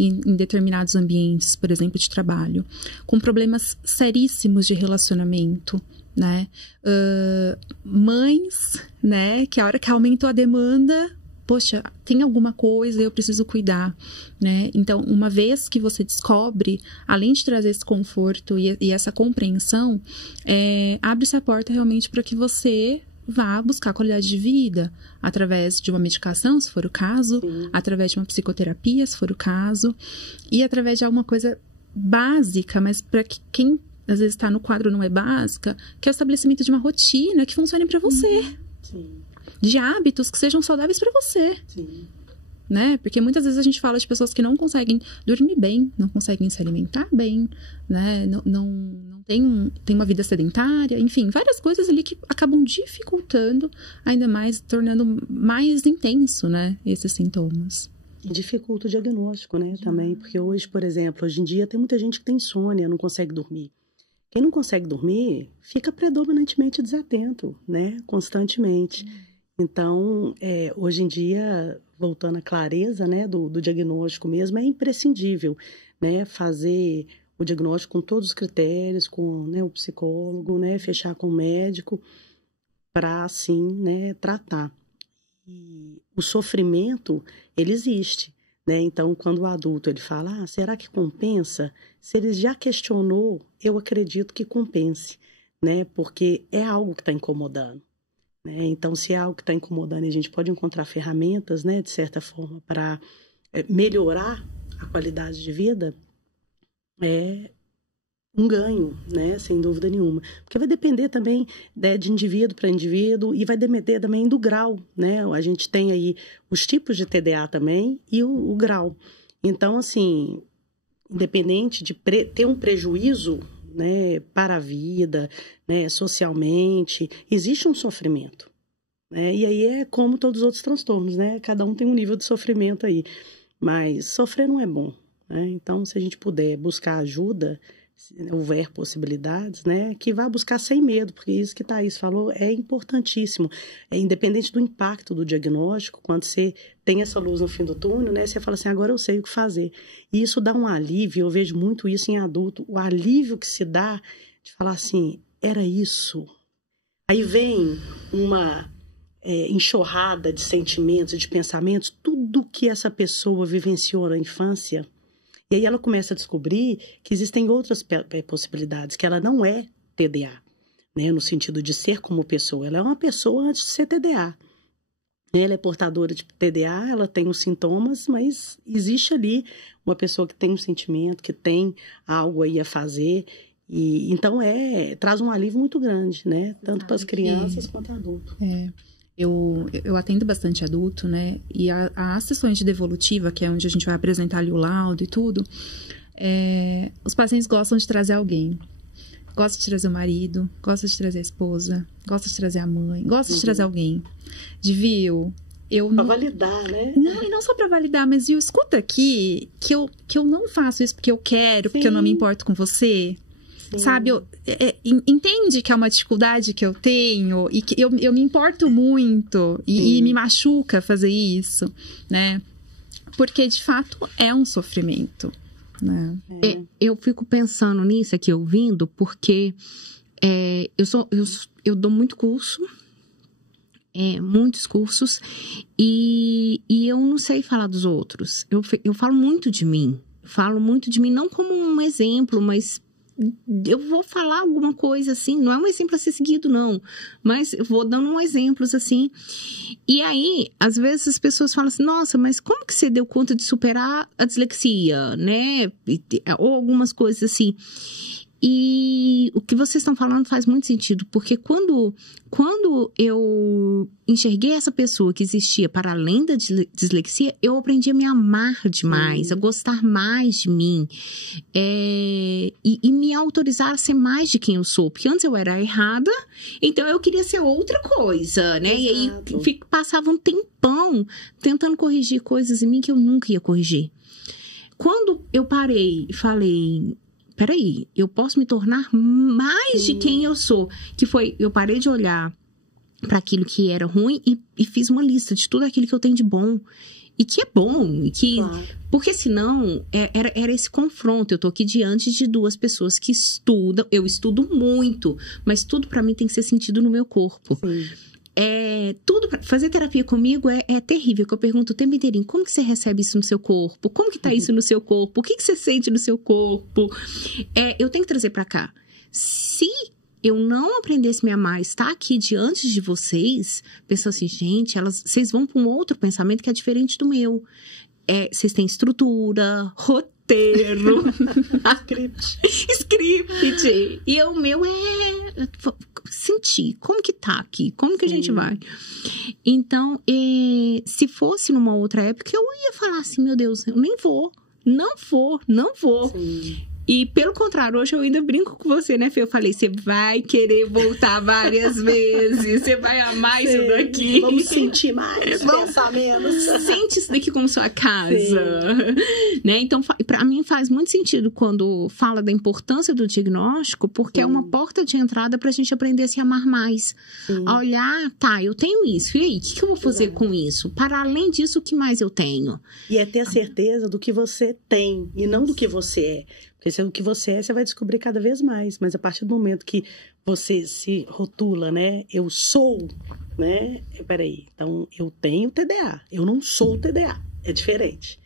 em determinados ambientes, por exemplo, de trabalho, com problemas seríssimos de relacionamento, né? Mães, né? Que a hora que aumentou a demanda, poxa, tem alguma coisa, eu preciso cuidar, né? Então, uma vez que você descobre, além de trazer esse conforto e essa compreensão, abre-se a porta realmente para que você vá buscar qualidade de vida através de uma medicação, se for o caso, através de uma psicoterapia, se for o caso, e através de alguma coisa básica, mas para quem às vezes está no quadro não é básica, que é o estabelecimento de uma rotina que funcione para você. Sim. De hábitos que sejam saudáveis para você. Sim. Né? Porque muitas vezes a gente fala de pessoas que não conseguem dormir bem, não conseguem se alimentar bem, né? Não tem uma vida sedentária, enfim, várias coisas ali que acabam dificultando ainda mais, tornando mais intenso, né, esses sintomas. E dificulta o diagnóstico, né, também, porque hoje, por exemplo, hoje em dia tem muita gente que tem insônia, não consegue dormir. Quem não consegue dormir fica predominantemente desatento, né, constantemente. Então, hoje em dia, voltando à clareza, né, do diagnóstico mesmo, é imprescindível, né, fazer o diagnóstico com todos os critérios, com, né, o psicólogo, né, fechar com o médico, para, assim, né, tratar. E o sofrimento, ele existe, né, então, quando o adulto, ele fala, será que compensa? Se ele já questionou, eu acredito que compense, né, porque é algo que está incomodando. Então, se é algo que está incomodando, a gente pode encontrar ferramentas, né, de certa forma, para melhorar a qualidade de vida, é um ganho, né, sem dúvida nenhuma. Porque vai depender também, né, de indivíduo para indivíduo e vai depender também do grau, né? A gente tem aí os tipos de TDA também e o grau. Então, assim, independente de ter um prejuízo, né, para a vida, né, socialmente, existe um sofrimento, né, e aí é como todos os outros transtornos, né, cada um tem um nível de sofrimento aí, mas sofrer não é bom, né, então se a gente puder buscar ajuda, se houver possibilidades, né, que vá buscar sem medo, porque isso que Thaís falou é importantíssimo, independente do impacto do diagnóstico, quando você tem essa luz no fim do túnel, né, você fala assim, agora eu sei o que fazer, e isso dá um alívio, eu vejo muito isso em adulto, o alívio que se dá de falar assim, era isso, aí vem uma enxurrada de sentimentos, de pensamentos, tudo que essa pessoa vivenciou na infância. E aí ela começa a descobrir que existem outras possibilidades, que ela não é TDA, né, no sentido de ser como pessoa. Ela é uma pessoa antes de ser TDA. Ela é portadora de TDA, ela tem os sintomas, mas existe ali uma pessoa que tem um sentimento, que tem algo aí a fazer. E então traz um alívio muito grande, né? Tanto para as crianças quanto adultos. Eu atendo bastante adulto, né? E as sessões de devolutiva, que é onde a gente vai apresentar ali o laudo e tudo, os pacientes gostam de trazer alguém. Gosta de trazer o marido, gosta de trazer a esposa, gosta de trazer a mãe, gosta de trazer alguém. Pra validar, né? Não, e não só pra validar, mas escuta aqui que eu não faço isso porque eu quero, porque eu não me importo com você. Sim. Sabe? Entende que é uma dificuldade que eu tenho e que eu me importo muito e me machuca fazer isso, né? Porque, de fato, é um sofrimento, né? Eu fico pensando nisso aqui, ouvindo, porque eu dou muito curso, muitos cursos, e eu não sei falar dos outros. Eu falo muito de mim. Falo muito de mim, não como um exemplo, mas eu vou falar alguma coisa assim, não é um exemplo a ser seguido, não, mas eu vou dando uns exemplos assim. E aí, às vezes as pessoas falam assim, nossa, mas como que você deu conta de superar a dislexia, né? Ou algumas coisas assim. E o que vocês estão falando faz muito sentido, porque quando eu enxerguei essa pessoa que existia para além da dislexia, eu aprendi a me amar demais, a gostar mais de mim, e me autorizar a ser mais de quem eu sou, porque antes eu era errada, então eu queria ser outra coisa, né? Exato. E aí passava um tempão tentando corrigir coisas em mim que eu nunca ia corrigir. Quando eu parei e falei, peraí, eu posso me tornar mais de quem eu sou. Que foi, eu parei de olhar para aquilo que era ruim e fiz uma lista de tudo aquilo que eu tenho de bom. E que é bom. E que, porque senão, era esse confronto. Eu tô aqui diante de duas pessoas que estudam. Eu estudo muito, mas tudo para mim tem que ser sentido no meu corpo. Sim. Fazer terapia comigo é terrível, que eu pergunto o tempo inteirinho, como que você recebe isso no seu corpo? Como que tá isso no seu corpo? O que você sente no seu corpo? Eu tenho que trazer pra cá. Se eu não aprendesse a me amar, estar aqui diante de vocês, pensando assim, gente, vocês vão pra um outro pensamento que é diferente do meu. Vocês têm estrutura, roteiro, script. E o meu sentir. Como que tá aqui? Como que a gente vai? Então, se fosse numa outra época, eu ia falar assim, meu Deus, eu nem vou. Não vou. Sim. E, pelo contrário, hoje eu ainda brinco com você, né, Fê? Eu falei, você vai querer voltar várias vezes, você vai amar isso daqui. Vamos sentir mais, pensar menos. Sente isso daqui como sua casa. Né? Então, pra mim faz muito sentido quando fala da importância do diagnóstico, porque é uma porta de entrada pra gente aprender a se amar mais. A olhar, tá, eu tenho isso, e aí, o que eu vou fazer com isso? Para além disso, o que mais eu tenho? E ter a certeza do que você tem, e não do que você é. Porque se é o que você é, você vai descobrir cada vez mais. Mas a partir do momento que você se rotula, né? Eu sou, né? Peraí, então eu tenho TDA. Eu não sou TDA. É diferente,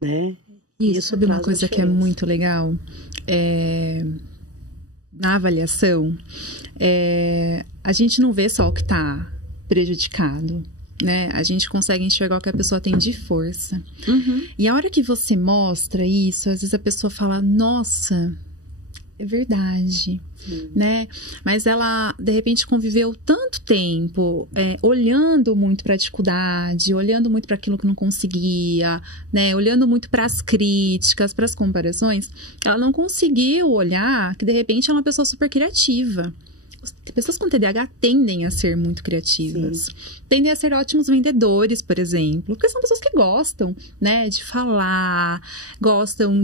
né? Isso sabe uma coisa que é muito legal? Na avaliação, a gente não vê só o que está prejudicado, né? A gente consegue enxergar o que a pessoa tem de força. E a hora que você mostra isso, às vezes a pessoa fala, nossa, é verdade, né? Mas ela, de repente, conviveu tanto tempo olhando muito para a dificuldade, olhando muito para aquilo que não conseguia, né? Olhando muito para as críticas, para as comparações, ela não conseguiu olhar que, de repente, é uma pessoa super criativa. Pessoas com TDAH tendem a ser muito criativas. Sim. Tendem a ser ótimos vendedores, por exemplo. Porque são pessoas que gostam, né? De falar, gostam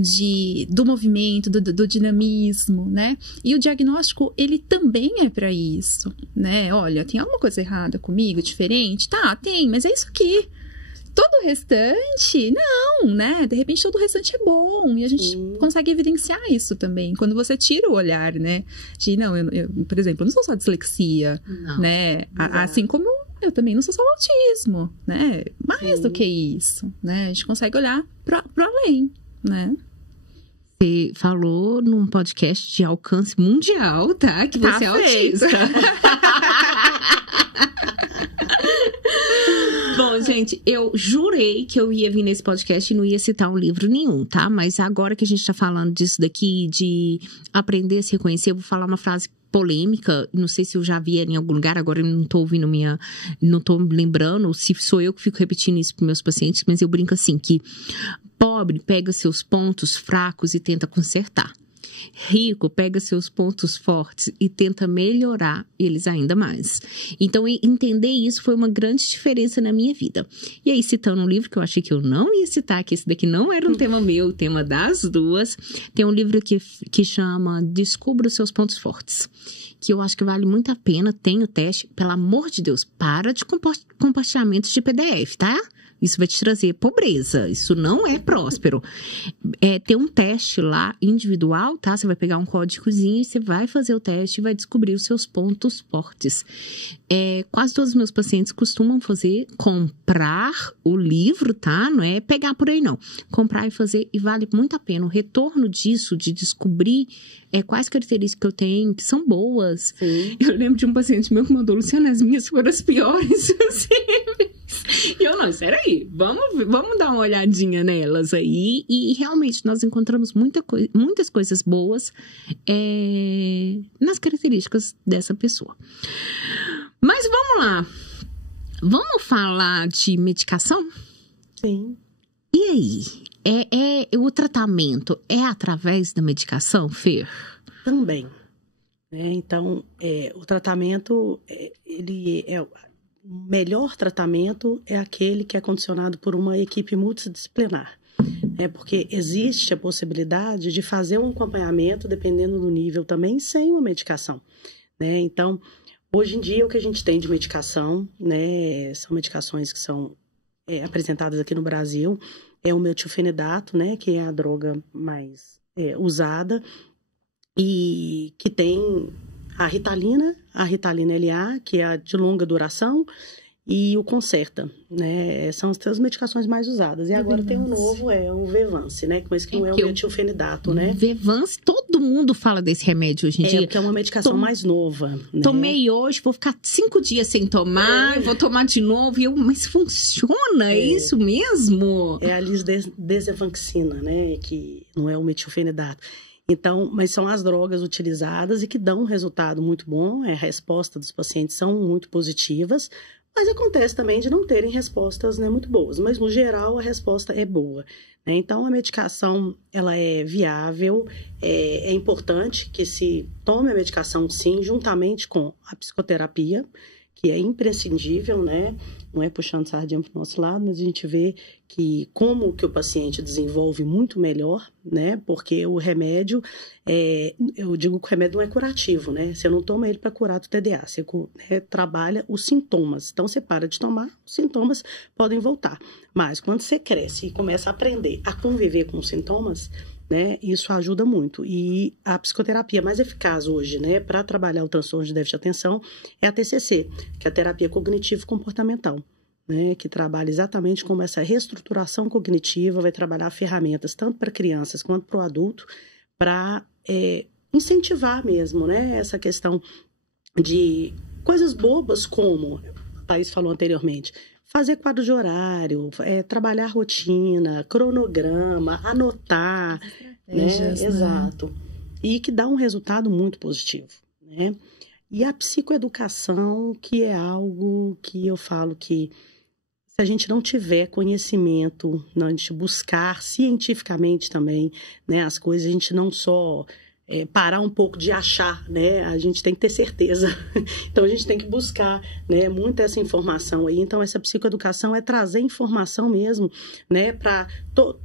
do movimento, do dinamismo, né? E o diagnóstico, ele também é para isso, né? Olha, tem alguma coisa errada comigo, diferente? Tá, tem, mas é isso aqui. Todo o restante, não, né? De repente, todo o restante é bom. E a gente consegue evidenciar isso também. Quando você tira o olhar, né? De, não, eu, por exemplo, eu não sou só dislexia, né? Assim como eu também não sou só autismo, né? Mais do que isso, né? A gente consegue olhar pro além, né? Você falou num podcast de alcance mundial, tá? Que você é autista. Bom, gente, eu jurei que eu ia vir nesse podcast e não ia citar um livro nenhum, tá? Mas agora que a gente tá falando disso daqui, de aprender a se reconhecer, eu vou falar uma frase polêmica, não sei se eu já vi em algum lugar, agora eu não tô ouvindo não tô me lembrando, se sou eu que fico repetindo isso pros meus pacientes, mas eu brinco assim, que pobre pega seus pontos fracos e tenta consertar. Rico pega seus pontos fortes e tenta melhorar eles ainda mais. Então, entender isso foi uma grande diferença na minha vida. E aí, citando um livro que eu achei que eu não ia citar, que esse daqui não era um tema meu, o tema das duas, tem um livro que chama Descubra os Seus Pontos Fortes, que eu acho que vale muito a pena. Tem o teste. Pelo amor de Deus, para de compartilhamentos de PDF, tá? Isso vai te trazer pobreza. Isso não é próspero. Tem um teste lá individual, tá? Você vai pegar um códigozinho e você vai fazer o teste e vai descobrir os seus pontos fortes. Quase todos os meus pacientes costumam comprar o livro, tá? Não é pegar por aí, não. Comprar e fazer, e vale muito a pena. O retorno disso, de descobrir quais características que eu tenho, que são boas. Sim. Eu lembro de um paciente meu que mandou: Luciana, as minhas foram as piores possíveis. E eu, não, sério aí, vamos dar uma olhadinha nelas aí. E realmente nós encontramos muitas coisas boas nas características dessa pessoa. Mas vamos lá. Vamos falar de medicação? Sim. E aí? O tratamento é através da medicação, Fer? Também. Então, o tratamento, o melhor tratamento é aquele que é condicionado por uma equipe multidisciplinar. Porque existe a possibilidade de fazer um acompanhamento, dependendo do nível também, sem uma medicação. Então, hoje em dia, o que a gente tem de medicação, são medicações que são apresentadas aqui no Brasil. É o metilfenidato, que é a droga mais usada, e que tem a Ritalina LA, que é a de longa duração, e o Concerta, São as três medicações mais usadas. E agora tem um novo, o Vevance, mas que não é o metilfenidato, Vevance, todo mundo fala desse remédio hoje em dia. Porque é uma medicação mais nova. Tomei hoje, vou ficar 5 dias sem tomar, vou tomar de novo. Mas funciona? É isso mesmo? É a lisdesevanxina, que não é o metilfenidato. Então, mas são as drogas utilizadas e que dão um resultado muito bom. A resposta dos pacientes são muito positivas, mas acontece também de não terem respostas muito boas. Mas, no geral, a resposta é boa. Então, a medicação, ela é viável. É importante que se tome a medicação, sim, juntamente com a psicoterapia, que é imprescindível, Não é puxando sardinha para o nosso lado, mas a gente vê que como que o paciente desenvolve muito melhor, Porque o remédio, eu digo que o remédio não é curativo, Você não toma ele para curar do TDA, você trabalha os sintomas. Então, você para de tomar, os sintomas podem voltar. Mas quando você cresce e começa a aprender a conviver com os sintomas, isso ajuda muito. E a psicoterapia mais eficaz hoje, para trabalhar o transtorno de déficit de atenção é a TCC, que é a terapia cognitivo-comportamental, que trabalha exatamente como essa reestruturação cognitiva, vai trabalhar ferramentas tanto para crianças quanto para o adulto, para incentivar mesmo, essa questão de coisas bobas como a Thaís falou anteriormente. Fazer quadro de horário, trabalhar rotina, cronograma, anotar, Exato. E que dá um resultado muito positivo, E a psicoeducação, que é algo que eu falo que se a gente não tiver conhecimento, a gente buscar cientificamente também, as coisas, a gente não só parar um pouco de achar, A gente tem que ter certeza. Então, a gente tem que buscar, muito essa informação aí. Então, essa psicoeducação é trazer informação mesmo, para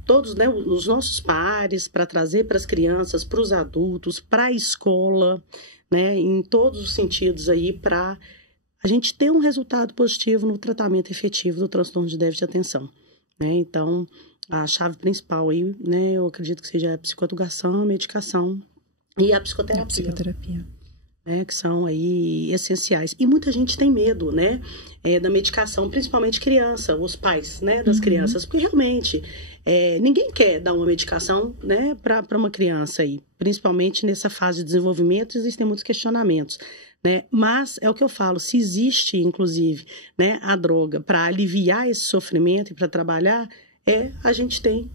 todos, os nossos pares, para trazer para as crianças, para os adultos, para a escola, em todos os sentidos aí, para a gente ter um resultado positivo no tratamento efetivo do transtorno de déficit de atenção, Então, a chave principal aí, eu acredito que seja a psicoeducação, a medicação, e a psicoterapia. Que são aí essenciais. E muita gente tem medo, da medicação, principalmente criança, os pais, das crianças, porque realmente ninguém quer dar uma medicação, para uma criança aí, principalmente nessa fase de desenvolvimento, existem muitos questionamentos, Mas é o que eu falo, se existe, inclusive, a droga para aliviar esse sofrimento e para trabalhar, a gente tem,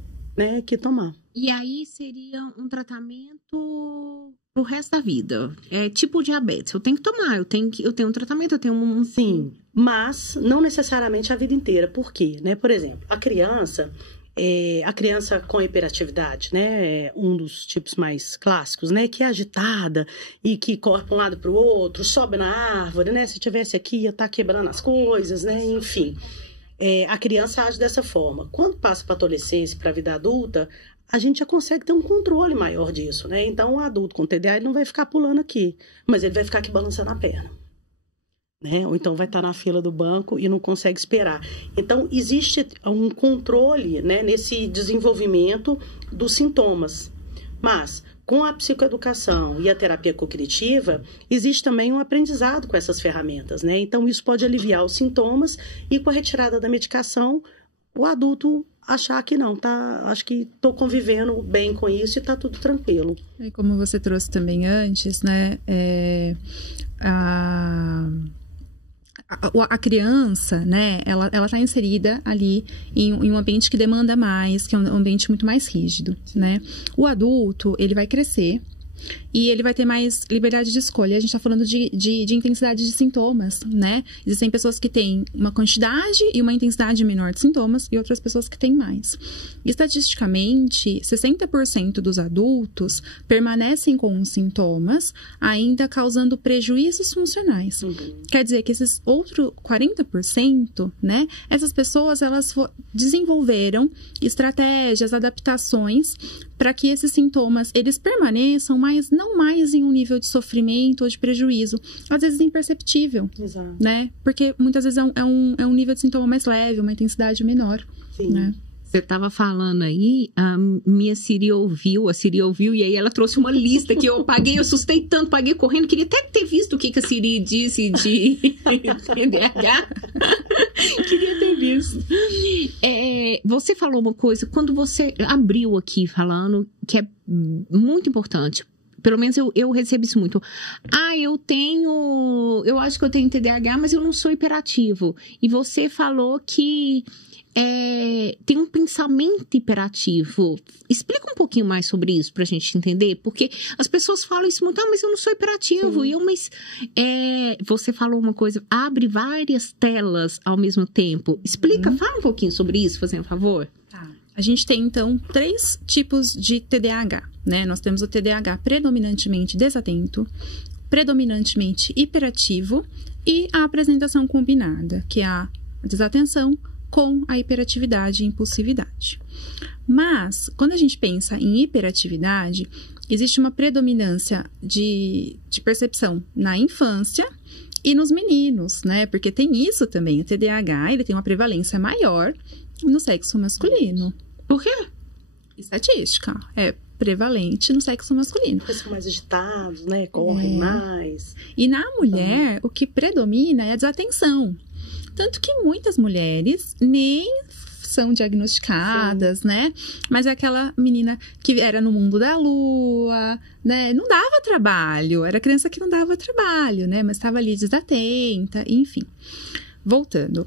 que tomar. E aí seria um tratamento pro resto da vida. É tipo diabetes. Eu tenho que tomar, eu tenho um tratamento, eu tenho um... Sim, mas não necessariamente a vida inteira. Por quê? Por exemplo, a criança, a criança com hiperatividade, né? Um dos tipos mais clássicos, né? Que é agitada e que corre para um lado para o outro, sobe na árvore, né? Se tivesse aqui, ia estar quebrando as coisas, né? Enfim, a criança age dessa forma. Quando passa para a adolescência e para a vida adulta, a gente já consegue ter um controle maior disso, né? Então, o adulto com TDA, ele não vai ficar pulando aqui, mas ele vai ficar aqui balançando a perna. Né? Ou então vai estar na fila do banco e não consegue esperar. Então, existe um controle, né, nesse desenvolvimento dos sintomas. Mas, com a psicoeducação e a terapia cognitiva, existe também um aprendizado com essas ferramentas. Né? Então, isso pode aliviar os sintomas e, com a retirada da medicação, o adulto achar que não, acho que estou convivendo bem com isso e está tudo tranquilo. E como você trouxe também antes, né, a criança, né, ela está inserida ali em um ambiente que demanda mais, que é um ambiente muito mais rígido, né? O adulto, ele vai crescer e ele vai ter mais liberdade de escolha. A gente está falando de intensidade de sintomas, né? Existem pessoas que têm uma quantidade e uma intensidade menor de sintomas e outras pessoas que têm mais. Estatisticamente, 60% dos adultos permanecem com os sintomas, ainda causando prejuízos funcionais. Quer dizer que esses outros 40%, né? Essas pessoas, elas desenvolveram estratégias, adaptações para que esses sintomas, eles permaneçam, mas não mais em um nível de sofrimento ou de prejuízo. Às vezes imperceptível. Exato. Né? Porque muitas vezes é um nível de sintoma mais leve, uma intensidade menor. Sim. Né? Você estava falando aí, a minha Siri ouviu, e aí ela trouxe uma lista que eu paguei, eu assustei tanto, paguei correndo, queria até ter visto o que a Siri disse de TDAH. Queria ter visto. Você falou uma coisa, quando você abriu aqui falando, que é muito importante. Pelo menos eu recebo isso muito. Eu acho que eu tenho TDAH, mas eu não sou hiperativo. E você falou que tem um pensamento hiperativo. Explica um pouquinho mais sobre isso pra gente entender, porque as pessoas falam isso muito, mas eu não sou hiperativo. Você falou uma coisa, abre várias telas ao mesmo tempo. Explica, fala um pouquinho sobre isso, fazendo favor. Tá. A gente tem, então, 3 tipos de TDAH, né? Nós temos o TDAH predominantemente desatento, predominantemente hiperativo e a apresentação combinada, que é a desatenção com a hiperatividade e impulsividade. Mas, quando a gente pensa em hiperatividade, existe uma predominância de percepção na infância e nos meninos, né? Porque tem isso também, o TDAH, ele tem uma prevalência maior no sexo masculino. Por quê? Estatística, é prevalente no sexo masculino. Eles são mais agitados, né? Correm mais. E na mulher, o que predomina é a desatenção. Tanto que muitas mulheres nem são diagnosticadas, né? Mas é aquela menina que era no mundo da lua, né? Não dava trabalho, era criança que não dava trabalho, né? Mas estava ali desatenta, enfim. Voltando.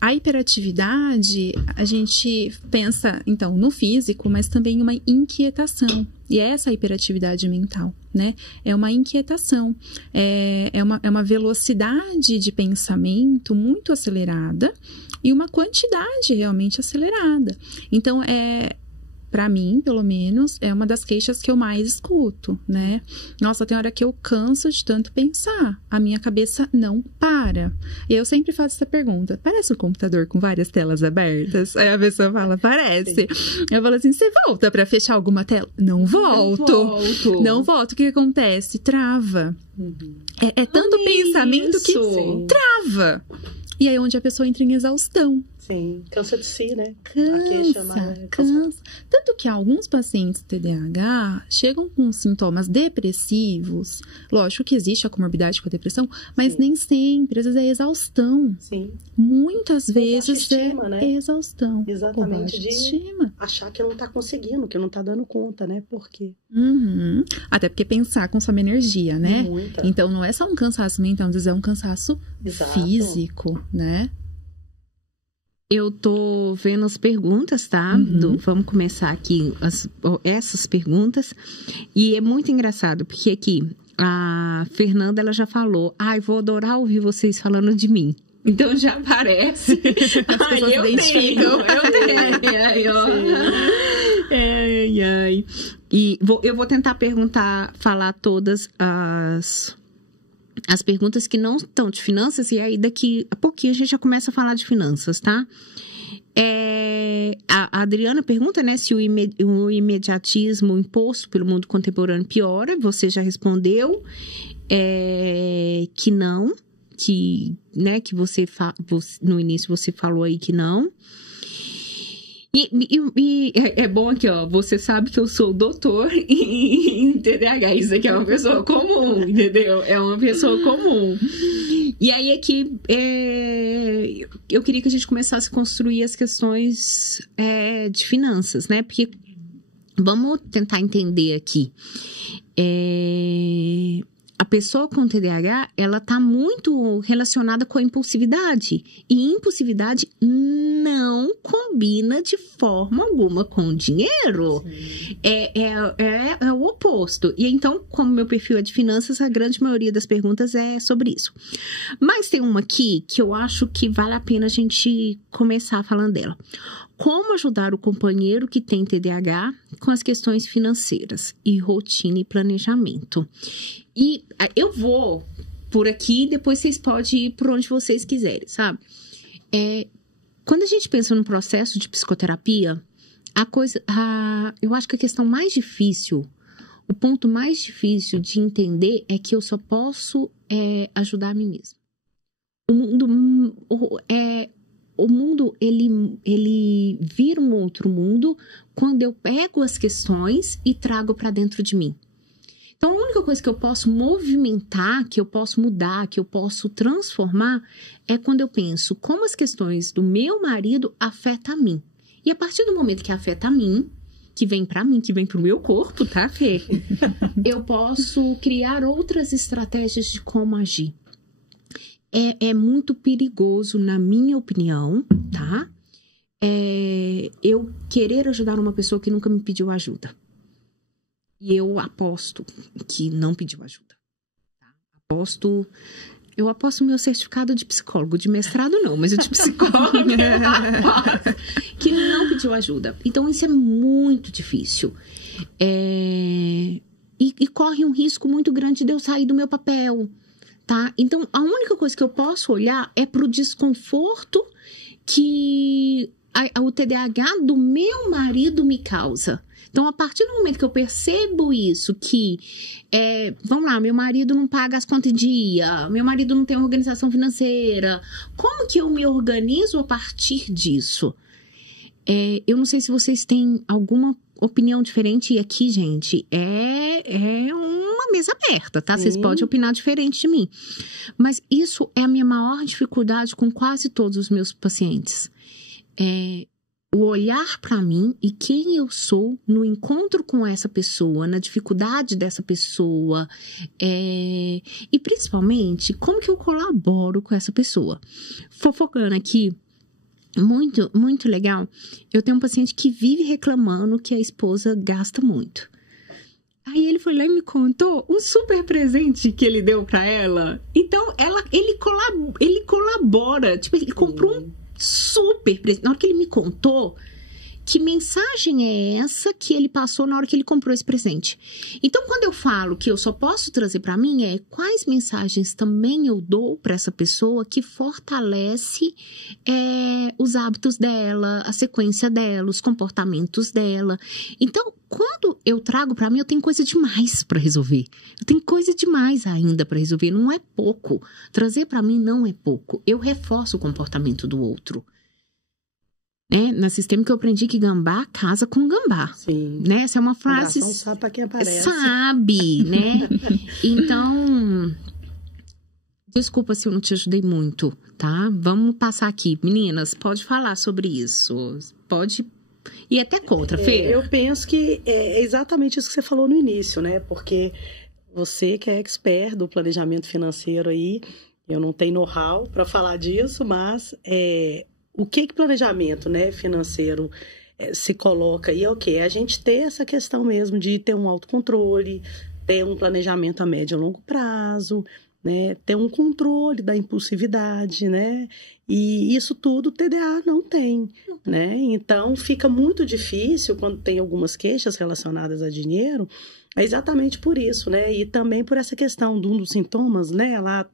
A hiperatividade, a gente pensa, então, no físico, mas também em uma inquietação. E é essa hiperatividade mental, né? É uma inquietação, é uma velocidade de pensamento muito acelerada e uma quantidade realmente acelerada. Então, para mim, pelo menos, é uma das queixas que eu mais escuto, né? Nossa, tem hora que eu canso de tanto pensar. A minha cabeça não para. E eu sempre faço essa pergunta. Parece um computador com várias telas abertas? Aí a pessoa fala, parece. Eu falo assim, você volta para fechar alguma tela? Não volto. Não volto. O que acontece? Trava. É tanto pensamento que trava. E aí é onde a pessoa entra em exaustão. Sim, cansa de si, né? Cansa. Tanto que alguns pacientes TDAH chegam com sintomas depressivos. Lógico que existe a comorbidade com a depressão, mas nem sempre. Às vezes é exaustão. Sim. Muitas vezes né? Exaustão. Exatamente, de achar que não tá conseguindo, que não tá dando conta, né? Por quê? Até porque pensar consome energia, né? Muita. Então não é só um cansaço mental, às vezes é um cansaço físico, né? Eu tô vendo as perguntas, tá? Vamos começar aqui essas perguntas. E é muito engraçado, porque aqui a Fernanda, ela já falou, vou adorar ouvir vocês falando de mim. Então já aparece. Ai, eu tenho. E eu vou tentar falar todas as perguntas que não estão de finanças, e aí daqui a pouquinho a gente já começa a falar de finanças, tá? A Adriana pergunta, né, se o imediatismo imposto pelo mundo contemporâneo piora. Você já respondeu que não, que você no início você falou aí que não. E é bom aqui, ó, você sabe que eu sou doutor em TDAH, isso aqui é uma pessoa comum, entendeu? É uma pessoa comum. E aí aqui, eu queria que a gente começasse a construir as questões de finanças, né? Porque vamos tentar entender aqui. A pessoa com TDAH, ela tá muito relacionada com a impulsividade. E impulsividade não combina de forma alguma com dinheiro. É o oposto. E então, como meu perfil é de finanças, a grande maioria das perguntas é sobre isso. Mas tem uma aqui que eu acho que vale a pena a gente começar falando dela. Como ajudar o companheiro que tem TDAH com as questões financeiras e rotina e planejamento? E eu vou por aqui, depois vocês podem ir por onde vocês quiserem, sabe? Quando a gente pensa no processo de psicoterapia, eu acho que a questão mais difícil, o ponto mais difícil de entender é que eu só posso ajudar a mim mesma. O mundo, ele vira um outro mundo quando eu pego as questões e trago para dentro de mim. Então, a única coisa que eu posso movimentar, que eu posso mudar, que eu posso transformar, é quando eu penso como as questões do meu marido afetam a mim. E a partir do momento que afeta a mim, que vem para mim, que vem pro meu corpo, tá, Fê? Eu posso criar outras estratégias de como agir. É muito perigoso, na minha opinião, tá? Eu querer ajudar uma pessoa que nunca me pediu ajuda. E eu aposto que não pediu ajuda. Tá? Eu aposto meu certificado de psicólogo, de mestrado não, mas de psicólogo que não pediu ajuda. Então, isso é muito difícil. E corre um risco muito grande de eu sair do meu papel. Tá? Então, a única coisa que eu posso olhar é para o desconforto que o TDAH do meu marido me causa. Então, a partir do momento que eu percebo isso, que, vamos lá, meu marido não paga as contas em dia, meu marido não tem organização financeira, como que eu me organizo a partir disso? Eu não sei se vocês têm alguma opinião diferente, e aqui, gente, é uma mesa aberta, tá? Vocês podem opinar diferente de mim. Mas isso é a minha maior dificuldade com quase todos os meus pacientes. O olhar para mim e quem eu sou no encontro com essa pessoa, na dificuldade dessa pessoa, e principalmente, como que eu colaboro com essa pessoa. Fofocando aqui, muito, muito legal, eu tenho um paciente que vive reclamando que a esposa gasta muito. Aí ele foi lá e me contou um super presente que ele deu para ela. Então, ele colabora, tipo, ele comprou um super presente. Na hora que ele me contou, que mensagem é essa que ele passou na hora que ele comprou esse presente? Então, quando eu falo que eu só posso trazer para mim, quais mensagens também eu dou para essa pessoa que fortalece os hábitos dela, a sequência dela, os comportamentos dela. Então, quando eu trago para mim, eu tenho coisa demais para resolver. Eu tenho coisa demais ainda para resolver. Não é pouco. Trazer para mim não é pouco. Eu reforço o comportamento do outro. Na sistema que eu aprendi que gambá casa com gambá. Sim. Né? Essa é uma frase... Não sabe pra quem aparece. Sabe, né? Então, desculpa se eu não te ajudei muito, tá? Vamos passar aqui. Meninas, pode falar sobre isso. Pode... E até contra, Fê. Eu penso que é exatamente isso que você falou no início, né? Porque você que é expert do planejamento financeiro aí, eu não tenho know-how para falar disso, mas... O que planejamento, né, financeiro se coloca? E é o quê? A gente ter essa questão mesmo de ter um autocontrole, ter um planejamento a médio e longo prazo, né? Ter um controle da impulsividade, né? E isso tudo o TDA não tem, né? Então, fica muito difícil quando tem algumas queixas relacionadas a dinheiro, é exatamente por isso, né? E também por essa questão de um dos sintomas, né? Lá,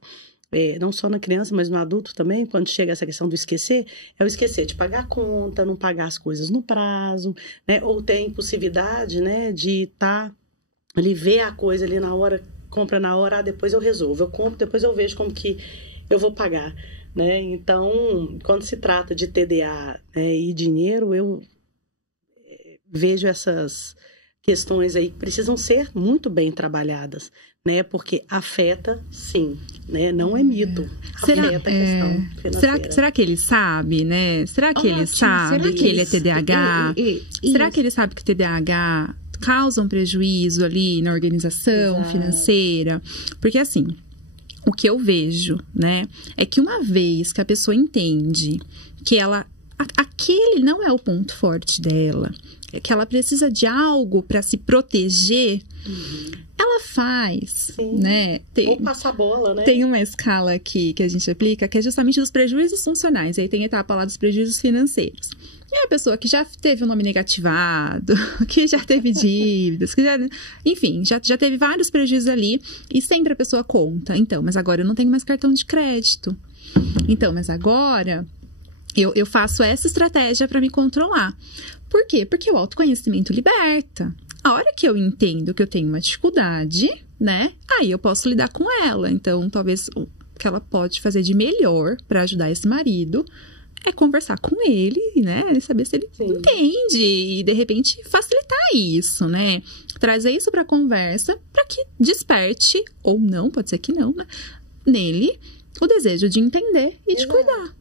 não só na criança, mas no adulto também, quando chega essa questão do esquecer, é o esquecer de pagar a conta, não pagar as coisas no prazo, né? Ou ter a impulsividade, né? De estar ali, ver a coisa ali na hora, compra na hora, depois eu resolvo. Eu compro, depois eu vejo como que eu vou pagar, né? Então, quando se trata de TDA, né, e dinheiro, eu vejo essas questões aí que precisam ser muito bem trabalhadas, né? Porque afeta, sim, né? Não é mito. Afeta a questão financeira. Será que ele sabe, né? Será que ele sabe que ele é TDAH? Será que ele sabe que o TDAH causa um prejuízo ali na organização financeira? Porque, assim, o que eu vejo, né? É que uma vez que a pessoa entende que aquele não é o ponto forte dela, é que ela precisa de algo para se proteger, ela faz, né? Ou passa a bola, né? Tem uma escala aqui que a gente aplica, que é justamente dos prejuízos funcionais. E aí tem a etapa lá dos prejuízos financeiros. É a pessoa que já teve o nome negativado, que já teve dívidas, que enfim, já teve vários prejuízos ali, e sempre a pessoa conta. Então, mas agora eu não tenho mais cartão de crédito. Então, mas agora eu faço essa estratégia para me controlar. Por quê? Porque o autoconhecimento liberta. A hora que eu entendo que eu tenho uma dificuldade, né? Aí eu posso lidar com ela. Então, talvez o que ela pode fazer de melhor para ajudar esse marido é conversar com ele, né? E saber se ele entende e, de repente, facilitar isso, né? Trazer isso para a conversa para que desperte, ou não, pode ser que não, né? Nele, o desejo de entender e de cuidar.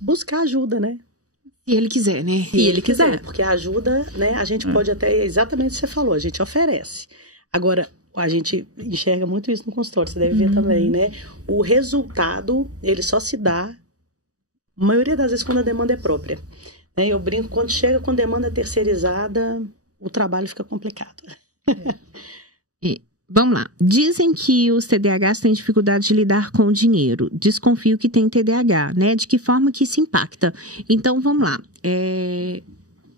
Buscar ajuda, né? Se ele quiser, né? Se ele quiser. Porque a ajuda, né? A gente pode até, exatamente o que você falou, a gente oferece. Agora, a gente enxerga muito isso no consultório, você deve ver também, né? O resultado, ele só se dá, a maioria das vezes, quando a demanda é própria. Né? Eu brinco, quando chega com demanda terceirizada, o trabalho fica complicado. Vamos lá. Dizem que os TDAHs têm dificuldade de lidar com o dinheiro. Desconfio que tem TDAH, né? De que forma que isso impacta? Então, vamos lá.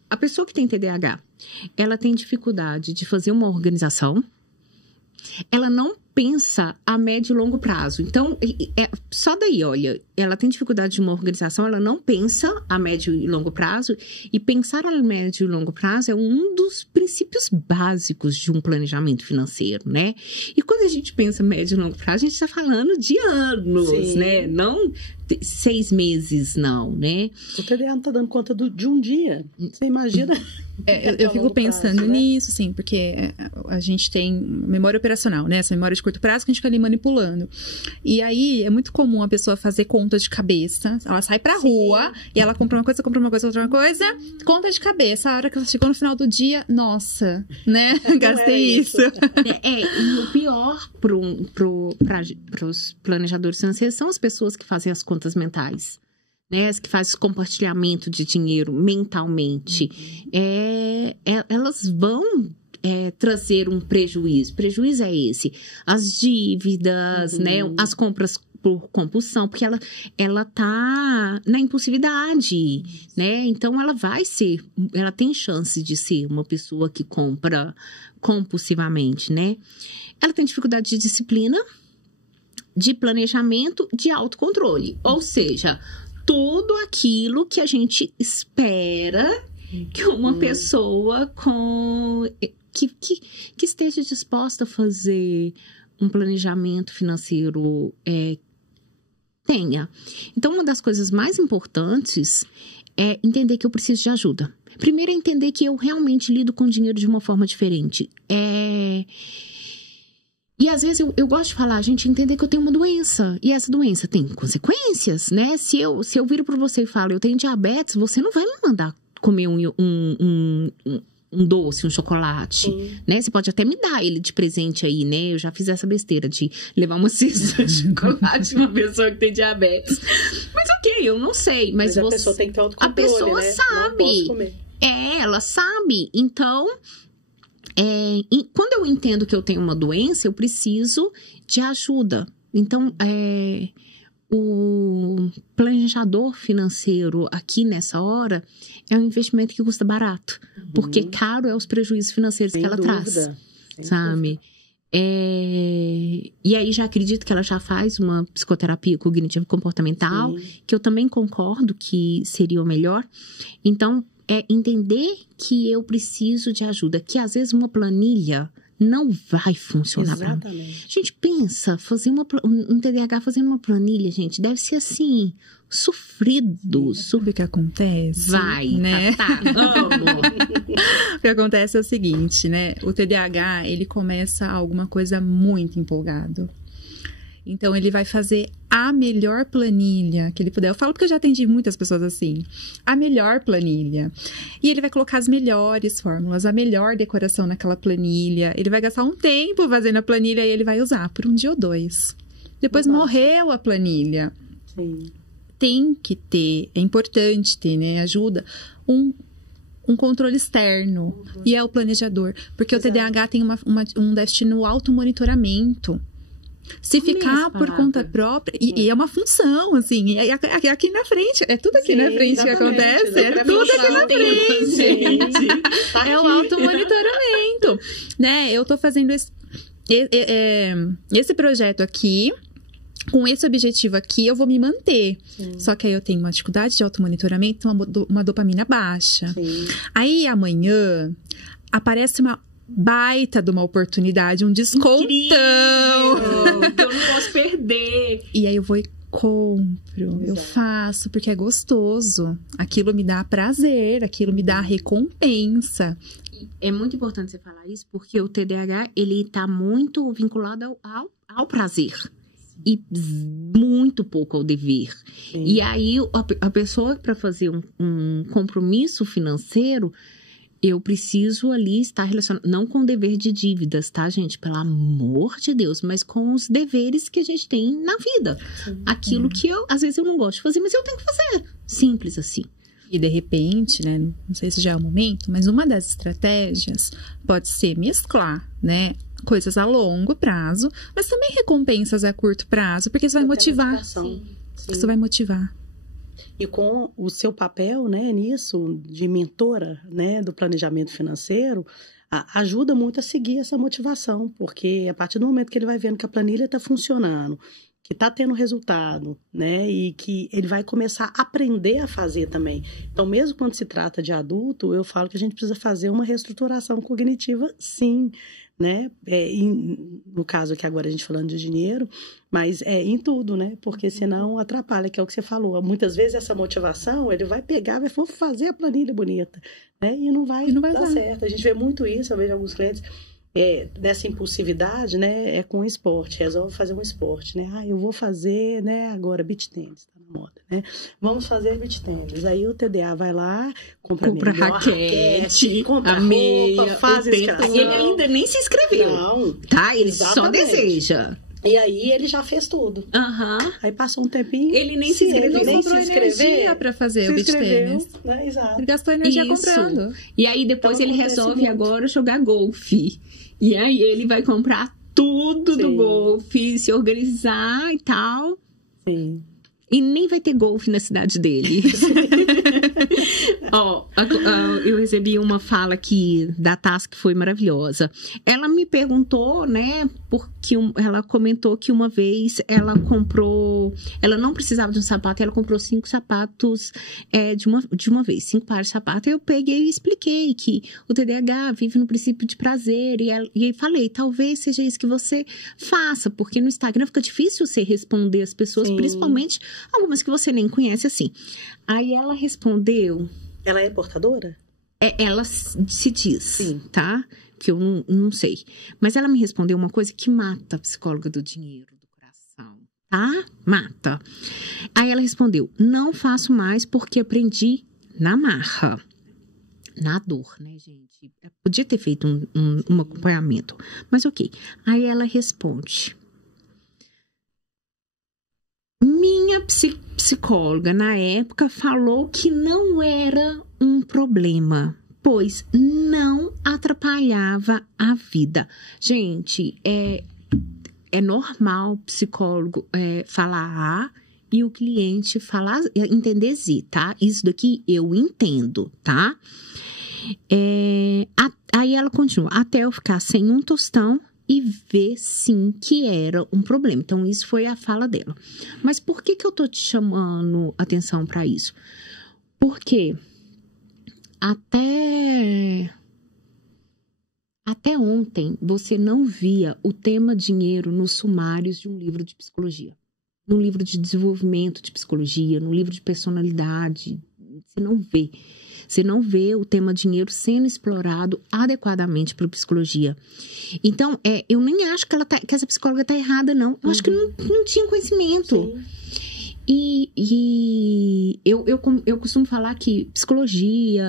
A pessoa que tem TDAH, ela tem dificuldade de fazer uma organização. Ela não pensa a médio e longo prazo. Então, só daí, olha, ela tem dificuldade de uma organização, ela não pensa a médio e longo prazo, e pensar a médio e longo prazo é um dos princípios básicos de um planejamento financeiro, né? E quando a gente pensa médio e longo prazo, a gente está falando de anos, né? Não 6 meses, não, né? O TDA não está dando conta de um dia. Você imagina? Eu fico pensando prazo, nisso, sim, porque a gente tem memória operacional, né? Essa memória de curto prazo que a gente fica ali manipulando. E aí, é muito comum a pessoa fazer conta de cabeça. Ela sai pra rua e ela compra uma coisa, outra coisa, conta de cabeça. A hora que ela chegou no final do dia, nossa, né? Gastei isso. E o pior pros planejadores financeiros são as pessoas que fazem as contas mentais. Né, as que fazem compartilhamento de dinheiro mentalmente, elas vão trazer um prejuízo. Prejuízo é esse. As dívidas, né, as compras por compulsão, porque ela tá na impulsividade, né? Então, ela tem chance de ser uma pessoa que compra compulsivamente, né? Ela tem dificuldade de disciplina, de planejamento, de autocontrole. Ou seja, tudo aquilo que a gente espera que uma pessoa que esteja disposta a fazer um planejamento financeiro tenha. Então, uma das coisas mais importantes é entender que eu preciso de ajuda. Primeiro é entender que eu realmente lido com dinheiro de uma forma diferente. E às vezes eu gosto de falar, a gente entender que eu tenho uma doença. E essa doença tem consequências, né? Se eu viro para você e falo, eu tenho diabetes, você não vai me mandar comer um doce, um chocolate, né? Você pode até me dar ele de presente aí, né? Eu já fiz essa besteira de levar uma cesta de chocolate pra uma pessoa que tem diabetes. Mas ok, eu não sei. Mas a pessoa tem que ter autocontrole, a pessoa, né? Sabe. Não posso comer. Ela sabe. Então, quando eu entendo que eu tenho uma doença, eu preciso de ajuda. Então, o planejador financeiro aqui nessa hora é um investimento que custa barato. Porque caro é os prejuízos financeiros que ela traz, sabe? E aí já acredito que ela já faz uma psicoterapia cognitivo comportamental, que eu também concordo que seria o melhor. Então, entender que eu preciso de ajuda, que às vezes uma planilha não vai funcionar para mim. Gente, pensa, fazer um TDAH fazendo uma planilha, gente, deve ser assim, sofrido. Sabe o que acontece? Vai, né? Amo. O que acontece é o seguinte, né? O TDAH, ele começa alguma coisa muito empolgado. Então, ele vai fazer a melhor planilha que ele puder. Eu falo porque eu já atendi muitas pessoas assim. A melhor planilha. E ele vai colocar as melhores fórmulas, a melhor decoração naquela planilha. Ele vai gastar um tempo fazendo a planilha e ele vai usar por um dia ou dois. Depois morreu a planilha. Sim. Tem que ter, é importante ter, né? Ajuda um controle externo. E é o planejador. Porque o TDAH tem um déficit no automonitoramento. Se ficar por conta própria, e é uma função, assim, aqui na frente, é tudo aqui na frente que acontece, é tudo aqui na frente. É o automonitoramento, né? Eu tô fazendo esse projeto aqui, com esse objetivo aqui, eu vou me manter. Só que aí eu tenho uma dificuldade de automonitoramento, uma dopamina baixa. Aí amanhã aparece uma baita de uma oportunidade, um descontão. Que eu não posso perder. E aí eu vou e compro, eu faço, porque é gostoso. Aquilo me dá prazer, aquilo me dá recompensa. É muito importante você falar isso, porque o TDAH, ele tá muito vinculado ao prazer. E muito pouco ao dever. E aí, a pessoa, para fazer um compromisso financeiro, eu preciso ali estar relacionado, não com o dever de dívidas, tá, gente? Pelo amor de Deus, mas com os deveres que a gente tem na vida. Aquilo que às vezes eu não gosto de fazer, mas eu tenho que fazer. Simples assim. E de repente, né, não sei se já é o momento, mas uma das estratégias pode ser mesclar, né, coisas a longo prazo, mas também recompensas a curto prazo, porque isso vai motivar. Isso vai motivar. E com o seu papel, né, nisso, de mentora, né, do planejamento financeiro, ajuda muito a seguir essa motivação, porque a partir do momento que ele vai vendo que a planilha está funcionando, que está tendo resultado, né, e que ele vai começar a aprender a fazer também. Então, mesmo quando se trata de adulto, eu falo que a gente precisa fazer uma reestruturação cognitiva, sim, né, no caso aqui agora a gente falando de dinheiro, mas em tudo, né, porque senão atrapalha, que é o que você falou, muitas vezes essa motivação, ele vai pegar, vai fazer a planilha bonita, né, e não vai dar certo. A gente vê muito isso, eu vejo alguns clientes dessa impulsividade, né, com o esporte, resolve fazer um esporte, né, eu vou fazer, né, agora beach tennis, tá na moda, né, vamos fazer beach tennis, aí o TDA vai lá, compra raquete, compra a meia, faz inscrição. Ele ainda nem se inscreveu, não, tá, ele exatamente. Só deseja. E aí ele já fez tudo. Aí passou um tempinho. Ele nem se inscreveu. Ele não comprou energia pra fazer o beach tennis. Né? Exato. Ele gastou energia comprando. E aí depois ele resolve agora jogar golfe. E aí ele vai comprar tudo do golfe, se organizar e tal. Sim. E nem vai ter golfe na cidade dele. Eu recebi uma fala aqui da Tassi que foi maravilhosa. Ela me perguntou, né, porque ela comentou que uma vez ela comprou, ela não precisava de um sapato, ela comprou 5 sapatos de uma vez, 5 pares de sapato. Eu peguei e expliquei que o TDAH vive no princípio de prazer. E falei, talvez seja isso que você faça, porque no Instagram fica difícil você responder as pessoas, principalmente algumas que você nem conhece, assim. Aí ela respondeu... Ela é portadora? Ela se diz, tá? Que eu não sei. Mas ela me respondeu uma coisa que mata a psicóloga do dinheiro, do coração, tá? Mata. Aí ela respondeu, não faço mais porque aprendi na marra. Na dor, né, gente? Eu podia ter feito um acompanhamento. Mas ok. Aí ela responde... Minha psicóloga, na época, falou que não era um problema, pois não atrapalhava a vida. Gente, é normal o psicólogo falar A e o cliente falar, entender Z, tá? Isso daqui eu entendo, tá? Aí ela continua, até eu ficar sem um tostão e ver, sim, que era um problema. Então, isso foi a fala dela. Mas por que eu tô te chamando atenção para isso? Porque até ontem, você não via o tema dinheiro nos sumários de um livro de psicologia. Num livro de desenvolvimento de psicologia, num livro de personalidade. Você não vê. Você não vê o tema dinheiro sendo explorado adequadamente pela psicologia. Então, eu nem acho que essa psicóloga está errada, não. Eu acho que não tinha conhecimento. Sim. E eu costumo falar que psicologia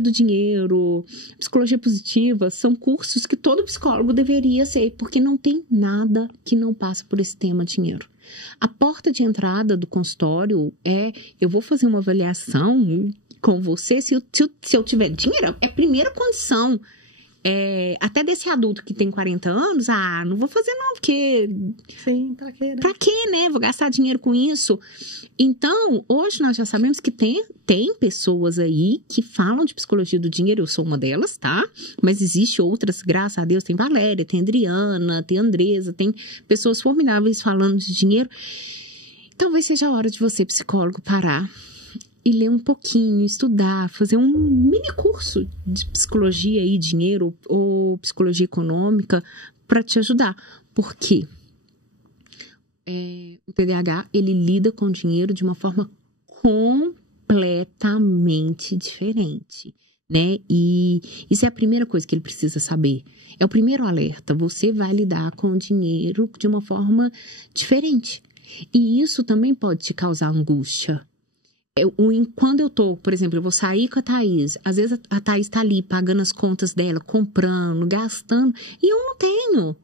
do dinheiro, psicologia positiva, são cursos que todo psicólogo deveria ser, porque não tem nada que não passa por esse tema dinheiro. A porta de entrada do consultório eu vou fazer uma avaliação com você, se eu tiver dinheiro, é a primeira condição. Até desse adulto que tem 40 anos, não vou fazer não, porque... Sim, pra quê, né? Pra quê, né? Vou gastar dinheiro com isso. Então, hoje nós já sabemos que tem pessoas aí que falam de psicologia do dinheiro, eu sou uma delas, tá? Mas existe outras, graças a Deus, tem Valéria, tem Adriana, tem Andresa, tem pessoas formidáveis falando de dinheiro. Talvez seja a hora de você, psicólogo, parar e ler um pouquinho, estudar, fazer um mini curso de psicologia e dinheiro ou psicologia econômica para te ajudar. Por quê? O TDAH, ele lida com o dinheiro de uma forma completamente diferente, né? E isso é a primeira coisa que ele precisa saber. É o primeiro alerta. Você vai lidar com o dinheiro de uma forma diferente. E isso também pode te causar angústia. Quando eu tô, por exemplo, eu vou sair com a Thaís, às vezes a Thaís tá ali pagando as contas dela, comprando, gastando, e eu não tenho.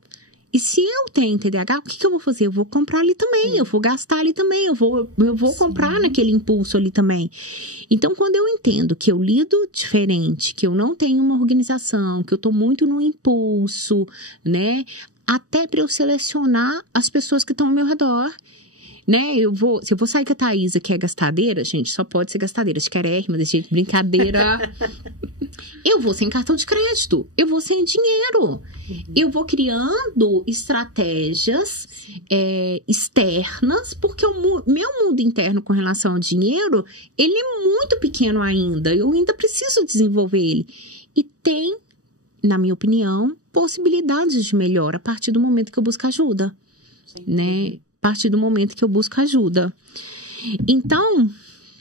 E se eu tenho TDAH, o que eu vou fazer? Eu vou comprar ali também, eu vou gastar ali também, eu vou comprar naquele impulso ali também. Então, quando eu entendo que eu lido diferente, que eu não tenho uma organização, que eu tô muito no impulso, né? Até para eu selecionar as pessoas que estão ao meu redor, né? Se eu vou sair com a Thaísa, que é gastadeira, gente, só pode ser gastadeira, esquerérrima, desse jeito, brincadeira. Eu vou sem cartão de crédito, eu vou sem dinheiro. Eu vou criando estratégias externas, porque o meu mundo interno com relação ao dinheiro, ele é muito pequeno ainda, eu ainda preciso desenvolver ele. E tem, na minha opinião, possibilidades de melhora a partir do momento que eu busco ajuda, né? A partir do momento que eu busco ajuda. Então,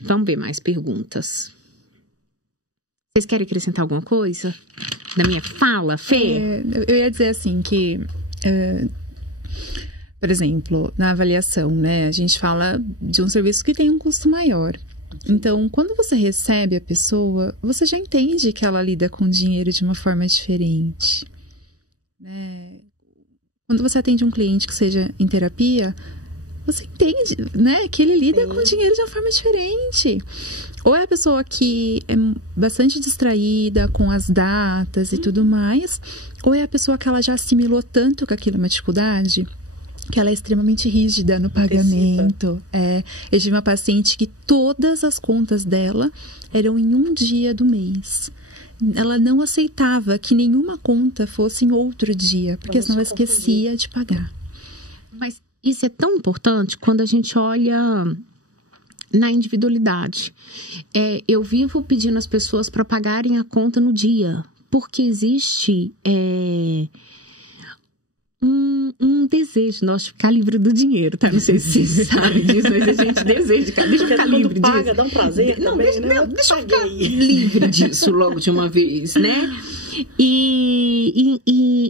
vamos ver mais perguntas. Vocês querem acrescentar alguma coisa da minha fala, Fê? Eu ia dizer assim que, por exemplo, na avaliação, né? A gente fala de um serviço que tem um custo maior. Então, quando você recebe a pessoa, você já entende que ela lida com dinheiro de uma forma diferente, né? Quando você atende um cliente que seja em terapia, você entende, né, que ele lida com dinheiro de uma forma diferente. Ou é a pessoa que é bastante distraída com as datas e tudo mais, ou é a pessoa que ela já assimilou tanto que aquilo é uma dificuldade, que ela é extremamente rígida no pagamento. Eu tive uma paciente que todas as contas dela eram em um dia do mês. Ela não aceitava que nenhuma conta fosse em outro dia, porque senão ela esquecia de pagar. Mas isso é tão importante quando a gente olha na individualidade. Eu vivo pedindo às pessoas para pagarem a conta no dia, porque existe um desejo nosso de ficar livre do dinheiro, tá? Não sei se vocês sabem disso, mas a gente deseja deixa eu ficar livre disso. Paga, dá um prazer não, também, né? Deixa eu ficar livre disso logo de uma vez, né?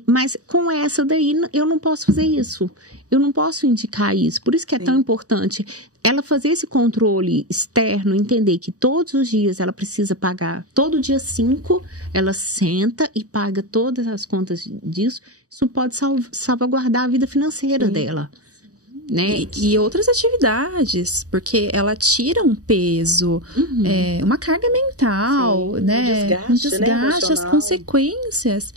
Mas com essa daí, eu não posso fazer isso. Eu não posso indicar isso. Por isso que é tão importante ela fazer esse controle externo, entender que todos os dias ela precisa pagar. Todo dia 5, ela senta e paga todas as contas disso. Isso pode salvaguardar a vida financeira dela. né? E outras atividades, porque ela tira um peso, uma carga mental, né? Um desgaste, as consequências.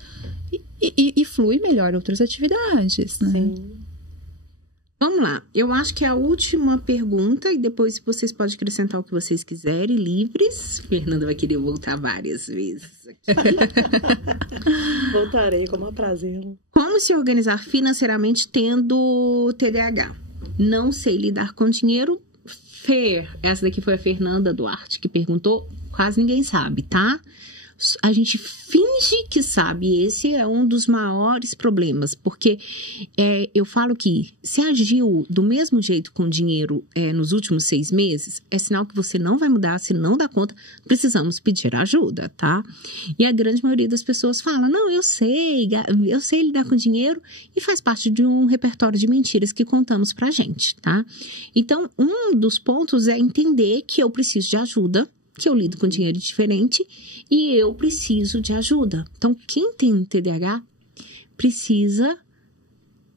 E flui melhor outras atividades, né? Sim. Vamos lá, eu acho que é a última pergunta e depois vocês podem acrescentar o que vocês quiserem, livres. Fernanda vai querer voltar várias vezes aqui. Voltarei, com o prazer. Como se organizar financeiramente tendo TDAH? Não sei lidar com dinheiro. Essa daqui foi a Fernanda Duarte que perguntou, quase ninguém sabe, tá? A gente finge que sabe, esse é um dos maiores problemas, porque eu falo que se agiu do mesmo jeito com dinheiro nos últimos 6 meses, é sinal que você não vai mudar, se não dá conta, precisamos pedir ajuda, tá? E a grande maioria das pessoas fala, não, eu sei lidar com dinheiro, e faz parte de um repertório de mentiras que contamos pra gente, tá? Então, um dos pontos é entender que eu preciso de ajuda, que eu lido com dinheiro diferente e eu preciso de ajuda. Então, quem tem TDAH precisa,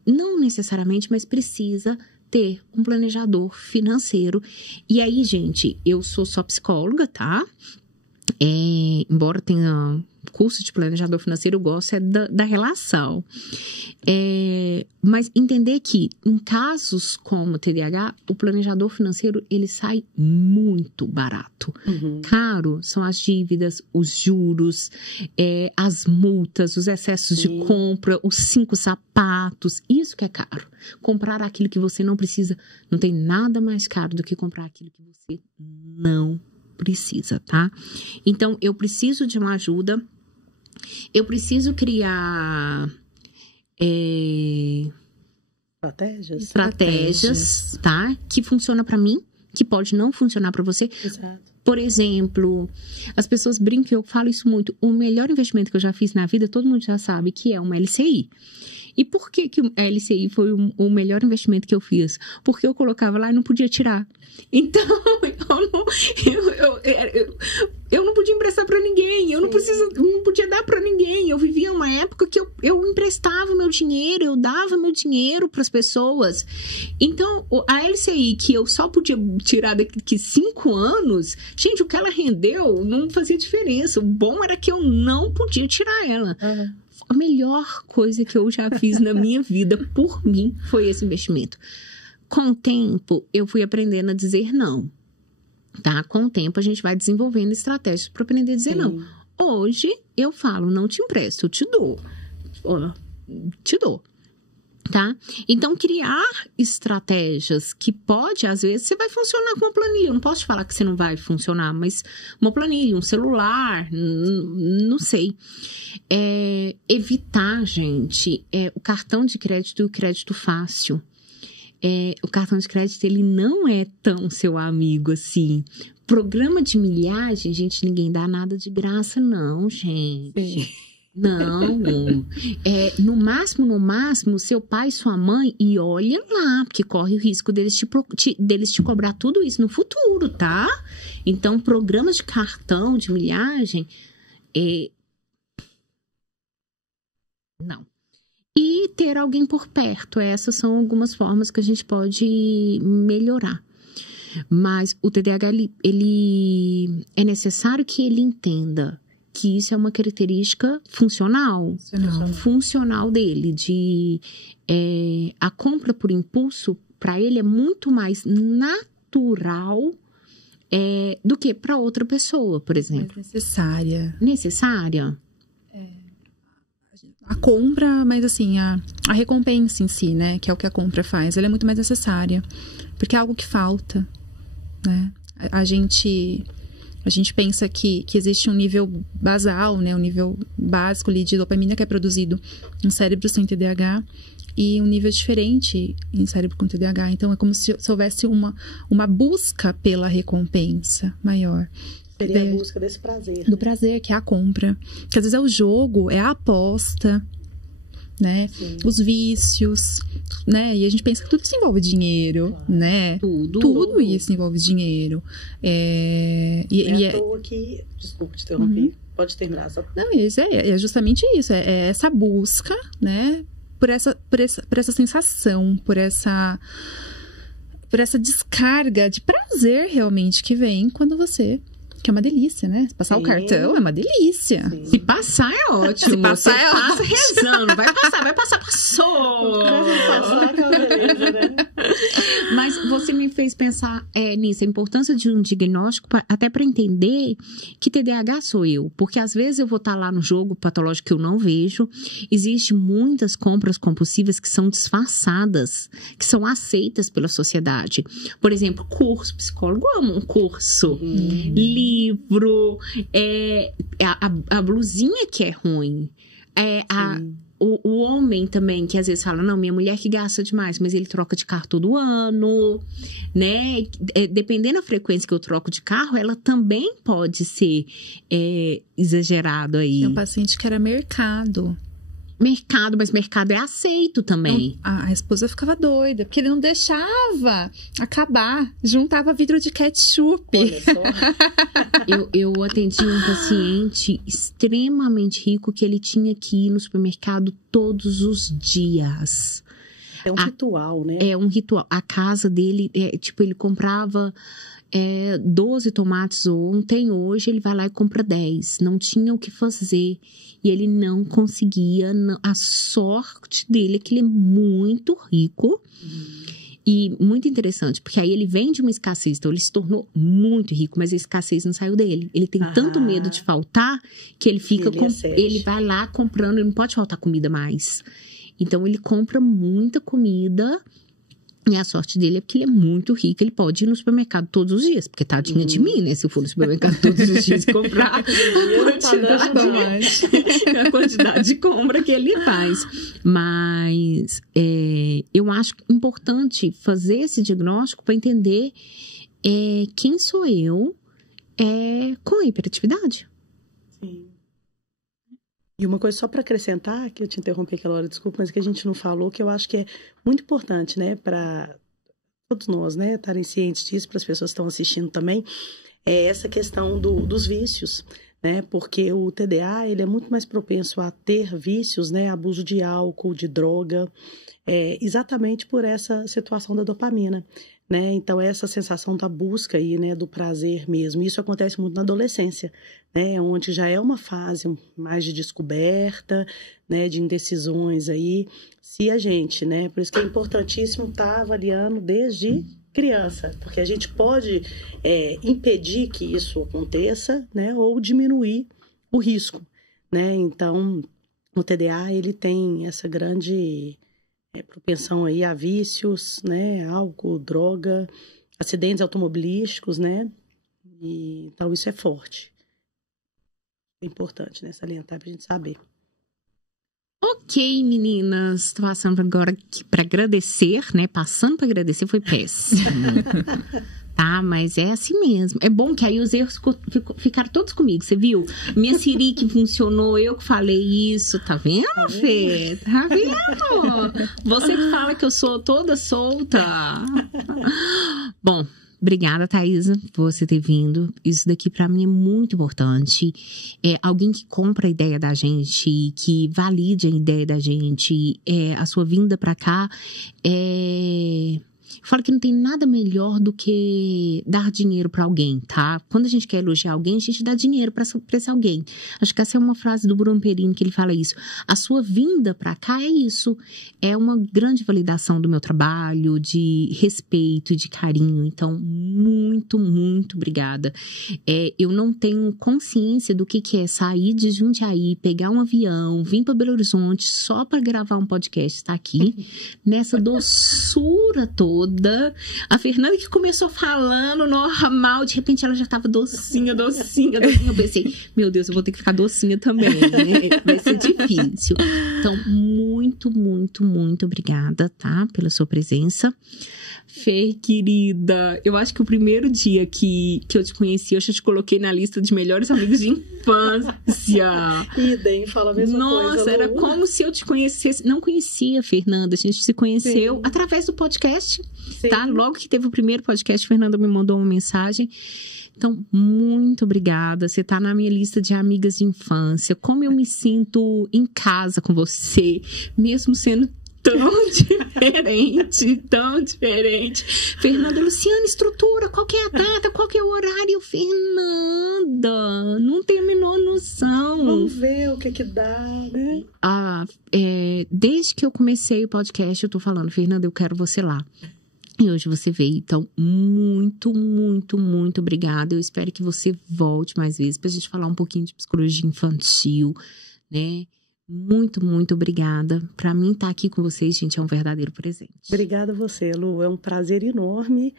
não necessariamente, mas precisa ter um planejador financeiro. E aí, gente, eu sou só psicóloga, tá? Embora tenha curso de planejador financeiro, eu gosto da relação. Mas entender que, em casos como TDAH, o planejador financeiro, ele sai muito barato. Caro são as dívidas, os juros, as multas, os excessos de compra, os 5 sapatos. Isso que é caro. Comprar aquilo que você não precisa, não tem nada mais caro do que comprar aquilo que você não precisa, tá? Então, eu preciso de uma ajuda. Eu preciso criar estratégias, tá? Que funciona pra mim, que pode não funcionar pra você. Exato. Por exemplo, as pessoas brincam, eu falo isso muito. O melhor investimento que eu já fiz na vida, todo mundo já sabe que é uma LCI. E por que a LCI foi o melhor investimento que eu fiz? Porque eu colocava lá e não podia tirar. Então, eu não podia emprestar para ninguém. Eu não podia dar para ninguém. Eu vivia uma época que eu emprestava meu dinheiro, eu dava meu dinheiro para as pessoas. Então, a LCI que eu só podia tirar daqui 5 anos, gente, o que ela rendeu não fazia diferença. O bom era que eu não podia tirar ela. A melhor coisa que eu já fiz na minha vida, por mim, foi esse investimento. Com o tempo, eu fui aprendendo a dizer não, tá? Com o tempo, a gente vai desenvolvendo estratégias para aprender a dizer não. Hoje, eu falo, não te empresto, eu te dou. Tá? Então, criar estratégias que pode, às vezes, você vai funcionar com uma planilha. Eu não posso te falar que você não vai funcionar, mas uma planilha, um celular, não sei. Evitar, gente, o cartão de crédito e o crédito fácil. O cartão de crédito, ele não é tão seu amigo assim. Programa de milhagem, gente, ninguém dá nada de graça, não, gente. Sim. Não, no máximo, seu pai e sua mãe, e olha lá, porque corre o risco deles te cobrar tudo isso no futuro, tá? Então, programas de cartão, de milhagem, não. E ter alguém por perto, essas são algumas formas que a gente pode melhorar. Mas o TDAH, ele é necessário que ele entenda que isso é uma característica funcional dele, a compra por impulso, para ele é muito mais natural do que para outra pessoa, por exemplo. Necessária. A compra, mas assim, a recompensa em si, né, que é o que a compra faz, ela é muito mais necessária, porque é algo que falta, né? A gente pensa que existe um nível basal, né, um nível básico ali de dopamina que é produzido em cérebro sem TDAH e um nível diferente em cérebro com TDAH. Então, é como se houvesse uma busca pela recompensa maior. Seria a busca desse prazer. Do prazer, que é a compra. Que às vezes é o jogo, é a aposta, né? Sim. Os vícios, né? E a gente pensa que tudo isso envolve dinheiro, claro, né? Tudo isso envolve dinheiro. À toa que... Desculpa te interromper. Pode terminar. Não, isso é justamente isso. É essa busca, né? por essa sensação, por essa descarga de prazer realmente que vem quando você... Que é uma delícia, né? Passar o cartão é uma delícia. Sim. Se passar é ótimo. Se passar você passa rezando. Vai passar, passou. Beleza, né? Mas você me fez pensar nisso, a importância de um diagnóstico, até para entender que TDAH sou eu. Porque às vezes eu vou estar lá no jogo patológico que eu não vejo. Existem muitas compras compulsivas que são disfarçadas, que são aceitas pela sociedade. Por exemplo, curso. Psicólogo ama um curso. Livro, a blusinha que é ruim, o homem também, que às vezes fala, não, minha mulher que gasta demais, mas ele troca de carro todo ano, né? Dependendo da frequência que eu troco de carro, ela também pode ser exagerado aí. Tem um paciente que era mercado, mas mercado é aceito também. A esposa ficava doida, porque ele não deixava acabar. Juntava vidro de ketchup. Eu atendi um paciente extremamente rico que ele tinha que ir no supermercado todos os dias. É um ritual, né? É um ritual. A casa dele, ele comprava 12 tomates ontem, hoje ele vai lá e compra 10. Não tinha o que fazer. E ele não conseguia. A sorte dele é que ele é muito rico. E muito interessante, porque aí ele vem de uma escassez. Então, ele se tornou muito rico, mas a escassez não saiu dele. Ele tem tanto medo de faltar que ele fica ele vai lá comprando, ele não pode faltar comida mais. Então, ele compra muita comida. E a sorte dele é porque ele é muito rico, ele pode ir no supermercado todos os dias, porque tadinha de mim, né? Se eu for no supermercado todos os dias comprar a quantidade de compra que ele faz. Mas eu acho importante fazer esse diagnóstico para entender quem sou eu com a hiperatividade. Sim. E uma coisa só para acrescentar, que eu te interrompi aquela hora, desculpa, mas que a gente não falou, que eu acho que é muito importante, né, para todos nós, né, estarem cientes disso, para as pessoas que estão assistindo também, é essa questão dos vícios, né, porque o TDA, ele é muito mais propenso a ter vícios, né, abuso de álcool, de droga, exatamente por essa situação da dopamina. Né? Então, essa sensação da busca aí, né, do prazer mesmo, isso acontece muito na adolescência, né, onde já é uma fase mais de descoberta, né, de indecisões aí, se a gente, né, por isso que é importantíssimo estar avaliando desde criança, porque a gente pode impedir que isso aconteça, né, ou diminuir o risco, né, então, o TDA, ele tem essa grande... propensão aí a vícios, né, álcool, droga, acidentes automobilísticos, né, e, então isso é forte. É importante, né, salientar pra gente saber. Ok, meninas, estou passando agora aqui para agradecer, né, passando para agradecer foi péssimo. Tá, mas é assim mesmo. É bom que aí os erros ficaram todos comigo, você viu? Minha Siri que funcionou, eu que falei isso, tá vendo, Fê? Tá vendo? Você que fala que eu sou toda solta. Bom, obrigada, Thaisa, por você ter vindo. Isso daqui pra mim é muito importante. Alguém que compra a ideia da gente, que valide a ideia da gente, a sua vinda pra cá Eu falo que não tem nada melhor do que dar dinheiro pra alguém, tá? Quando a gente quer elogiar alguém, a gente dá dinheiro pra esse alguém. Acho que essa é uma frase do Bruno Perini que ele fala isso. A sua vinda pra cá é isso. É uma grande validação do meu trabalho, de respeito e de carinho. Então, muito, muito obrigada. Eu não tenho consciência do que é sair de Jundiaí, pegar um avião, vir pra Belo Horizonte só pra gravar um podcast, tá aqui, nessa doçura toda. A Fernanda que começou falando normal, de repente ela já tava docinha. Eu pensei, meu Deus, eu vou ter que ficar docinha também, né? Vai ser difícil. Então, muito, muito, muito obrigada, tá? Pela sua presença. Fê, querida, eu acho que o primeiro dia que eu te conheci, eu já te coloquei na lista de melhores amigos de infância. Idem, fala a mesma coisa. Nossa, era como se eu te conhecesse. Não conhecia a Fernanda, a gente se conheceu através do podcast. Sim. tá? Logo que teve o primeiro podcast, Fernanda me mandou uma mensagem. Então, muito obrigada. Você tá na minha lista de amigas de infância. Como eu me sinto em casa com você, mesmo sendo tão diferente, tão diferente. Fernanda, Luciana, estrutura, qual que é a data, qual que é o horário? Fernanda, não tenho a menor noção. Vamos ver o que dá, né? Desde que eu comecei o podcast, eu tô falando, Fernanda, eu quero você lá. E hoje você veio, então, muito, muito, muito obrigada. Eu espero que você volte mais vezes pra gente falar um pouquinho de psicologia infantil, né? Muito, muito obrigada. Pra mim, estar aqui com vocês, gente, é um verdadeiro presente. Obrigada a você, Lu. É um prazer enorme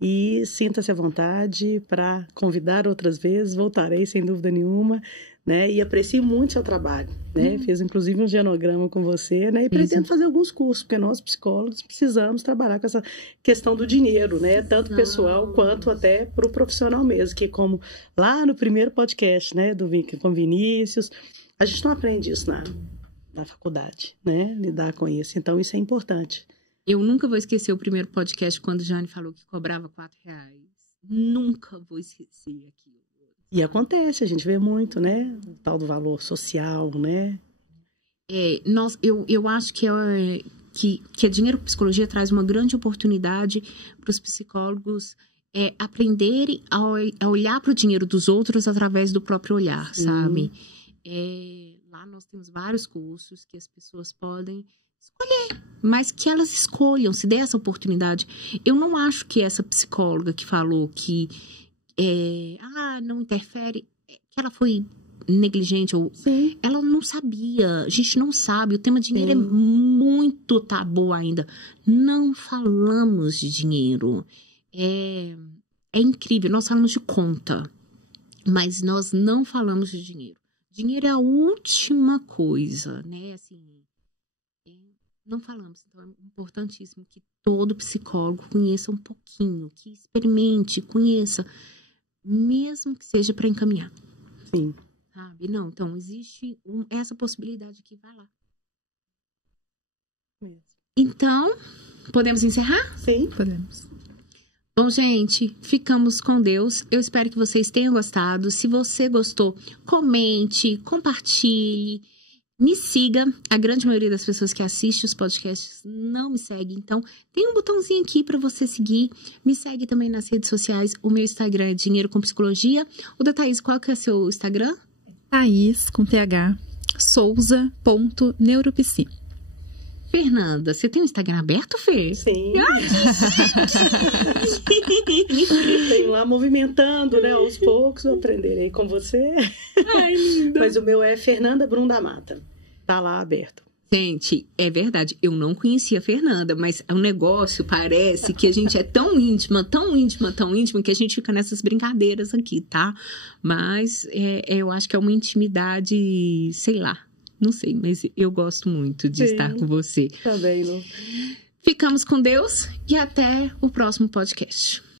e sinta-se à vontade para convidar outras vezes. Voltarei, sem dúvida nenhuma, né? E aprecio muito seu trabalho, né? Fiz, inclusive, um genograma com você, né? E pretendo fazer alguns cursos, porque nós, psicólogos, precisamos trabalhar com essa questão do dinheiro, né? Tanto pessoal quanto até para o profissional mesmo, que como lá no primeiro podcast, né? Com Vinícius, a gente não aprende isso na faculdade, né? Lidar com isso. Então, isso é importante. Eu nunca vou esquecer o primeiro podcast quando Jane falou que cobrava R$4. Nunca vou esquecer aquilo. E acontece, a gente vê muito, né? O tal do valor social, né? Eu acho que a Dinheiro com Psicologia traz uma grande oportunidade para os psicólogos aprenderem a olhar para o dinheiro dos outros através do próprio olhar, sabe? Lá nós temos vários cursos que as pessoas podem escolher, mas que elas escolham, se der essa oportunidade. Eu não acho que essa psicóloga que falou que não interfere, que ela foi negligente ou ela não sabia. A gente não sabe, o tema dinheiro é muito tabu ainda. Não falamos de dinheiro. É incrível, nós falamos de conta, mas nós não falamos de dinheiro. Dinheiro é a última coisa, né? Assim, não falamos. Então, é importantíssimo que todo psicólogo conheça um pouquinho, que experimente, conheça, mesmo que seja para encaminhar. Sim. Sabe? Não, então, existe essa possibilidade aqui, vai lá. Então, podemos encerrar? Sim. Podemos. Bom, gente, ficamos com Deus. Eu espero que vocês tenham gostado. Se você gostou, comente, compartilhe, me siga. A grande maioria das pessoas que assistem os podcasts não me segue. Então, tem um botãozinho aqui para você seguir. Me segue também nas redes sociais. O meu Instagram é Dinheiro com Psicologia. O da Thaís, qual que é o seu Instagram? Thaís, com TH, souza.neuropsi. Fernanda, você tem um Instagram aberto, Fê? Sim. Tenho lá movimentando, né? Aos poucos, eu aprenderei com você. Ai, linda. Mas o meu é Fernanda Brum da Mata. Tá lá aberto. Gente, é verdade, eu não conhecia a Fernanda, mas o negócio parece que a gente é tão íntima, tão íntima, tão íntima, que a gente fica nessas brincadeiras aqui, tá? Mas eu acho que é uma intimidade, sei lá, não sei, mas eu gosto muito de estar com você. Também, Lu. Ficamos com Deus e até o próximo podcast.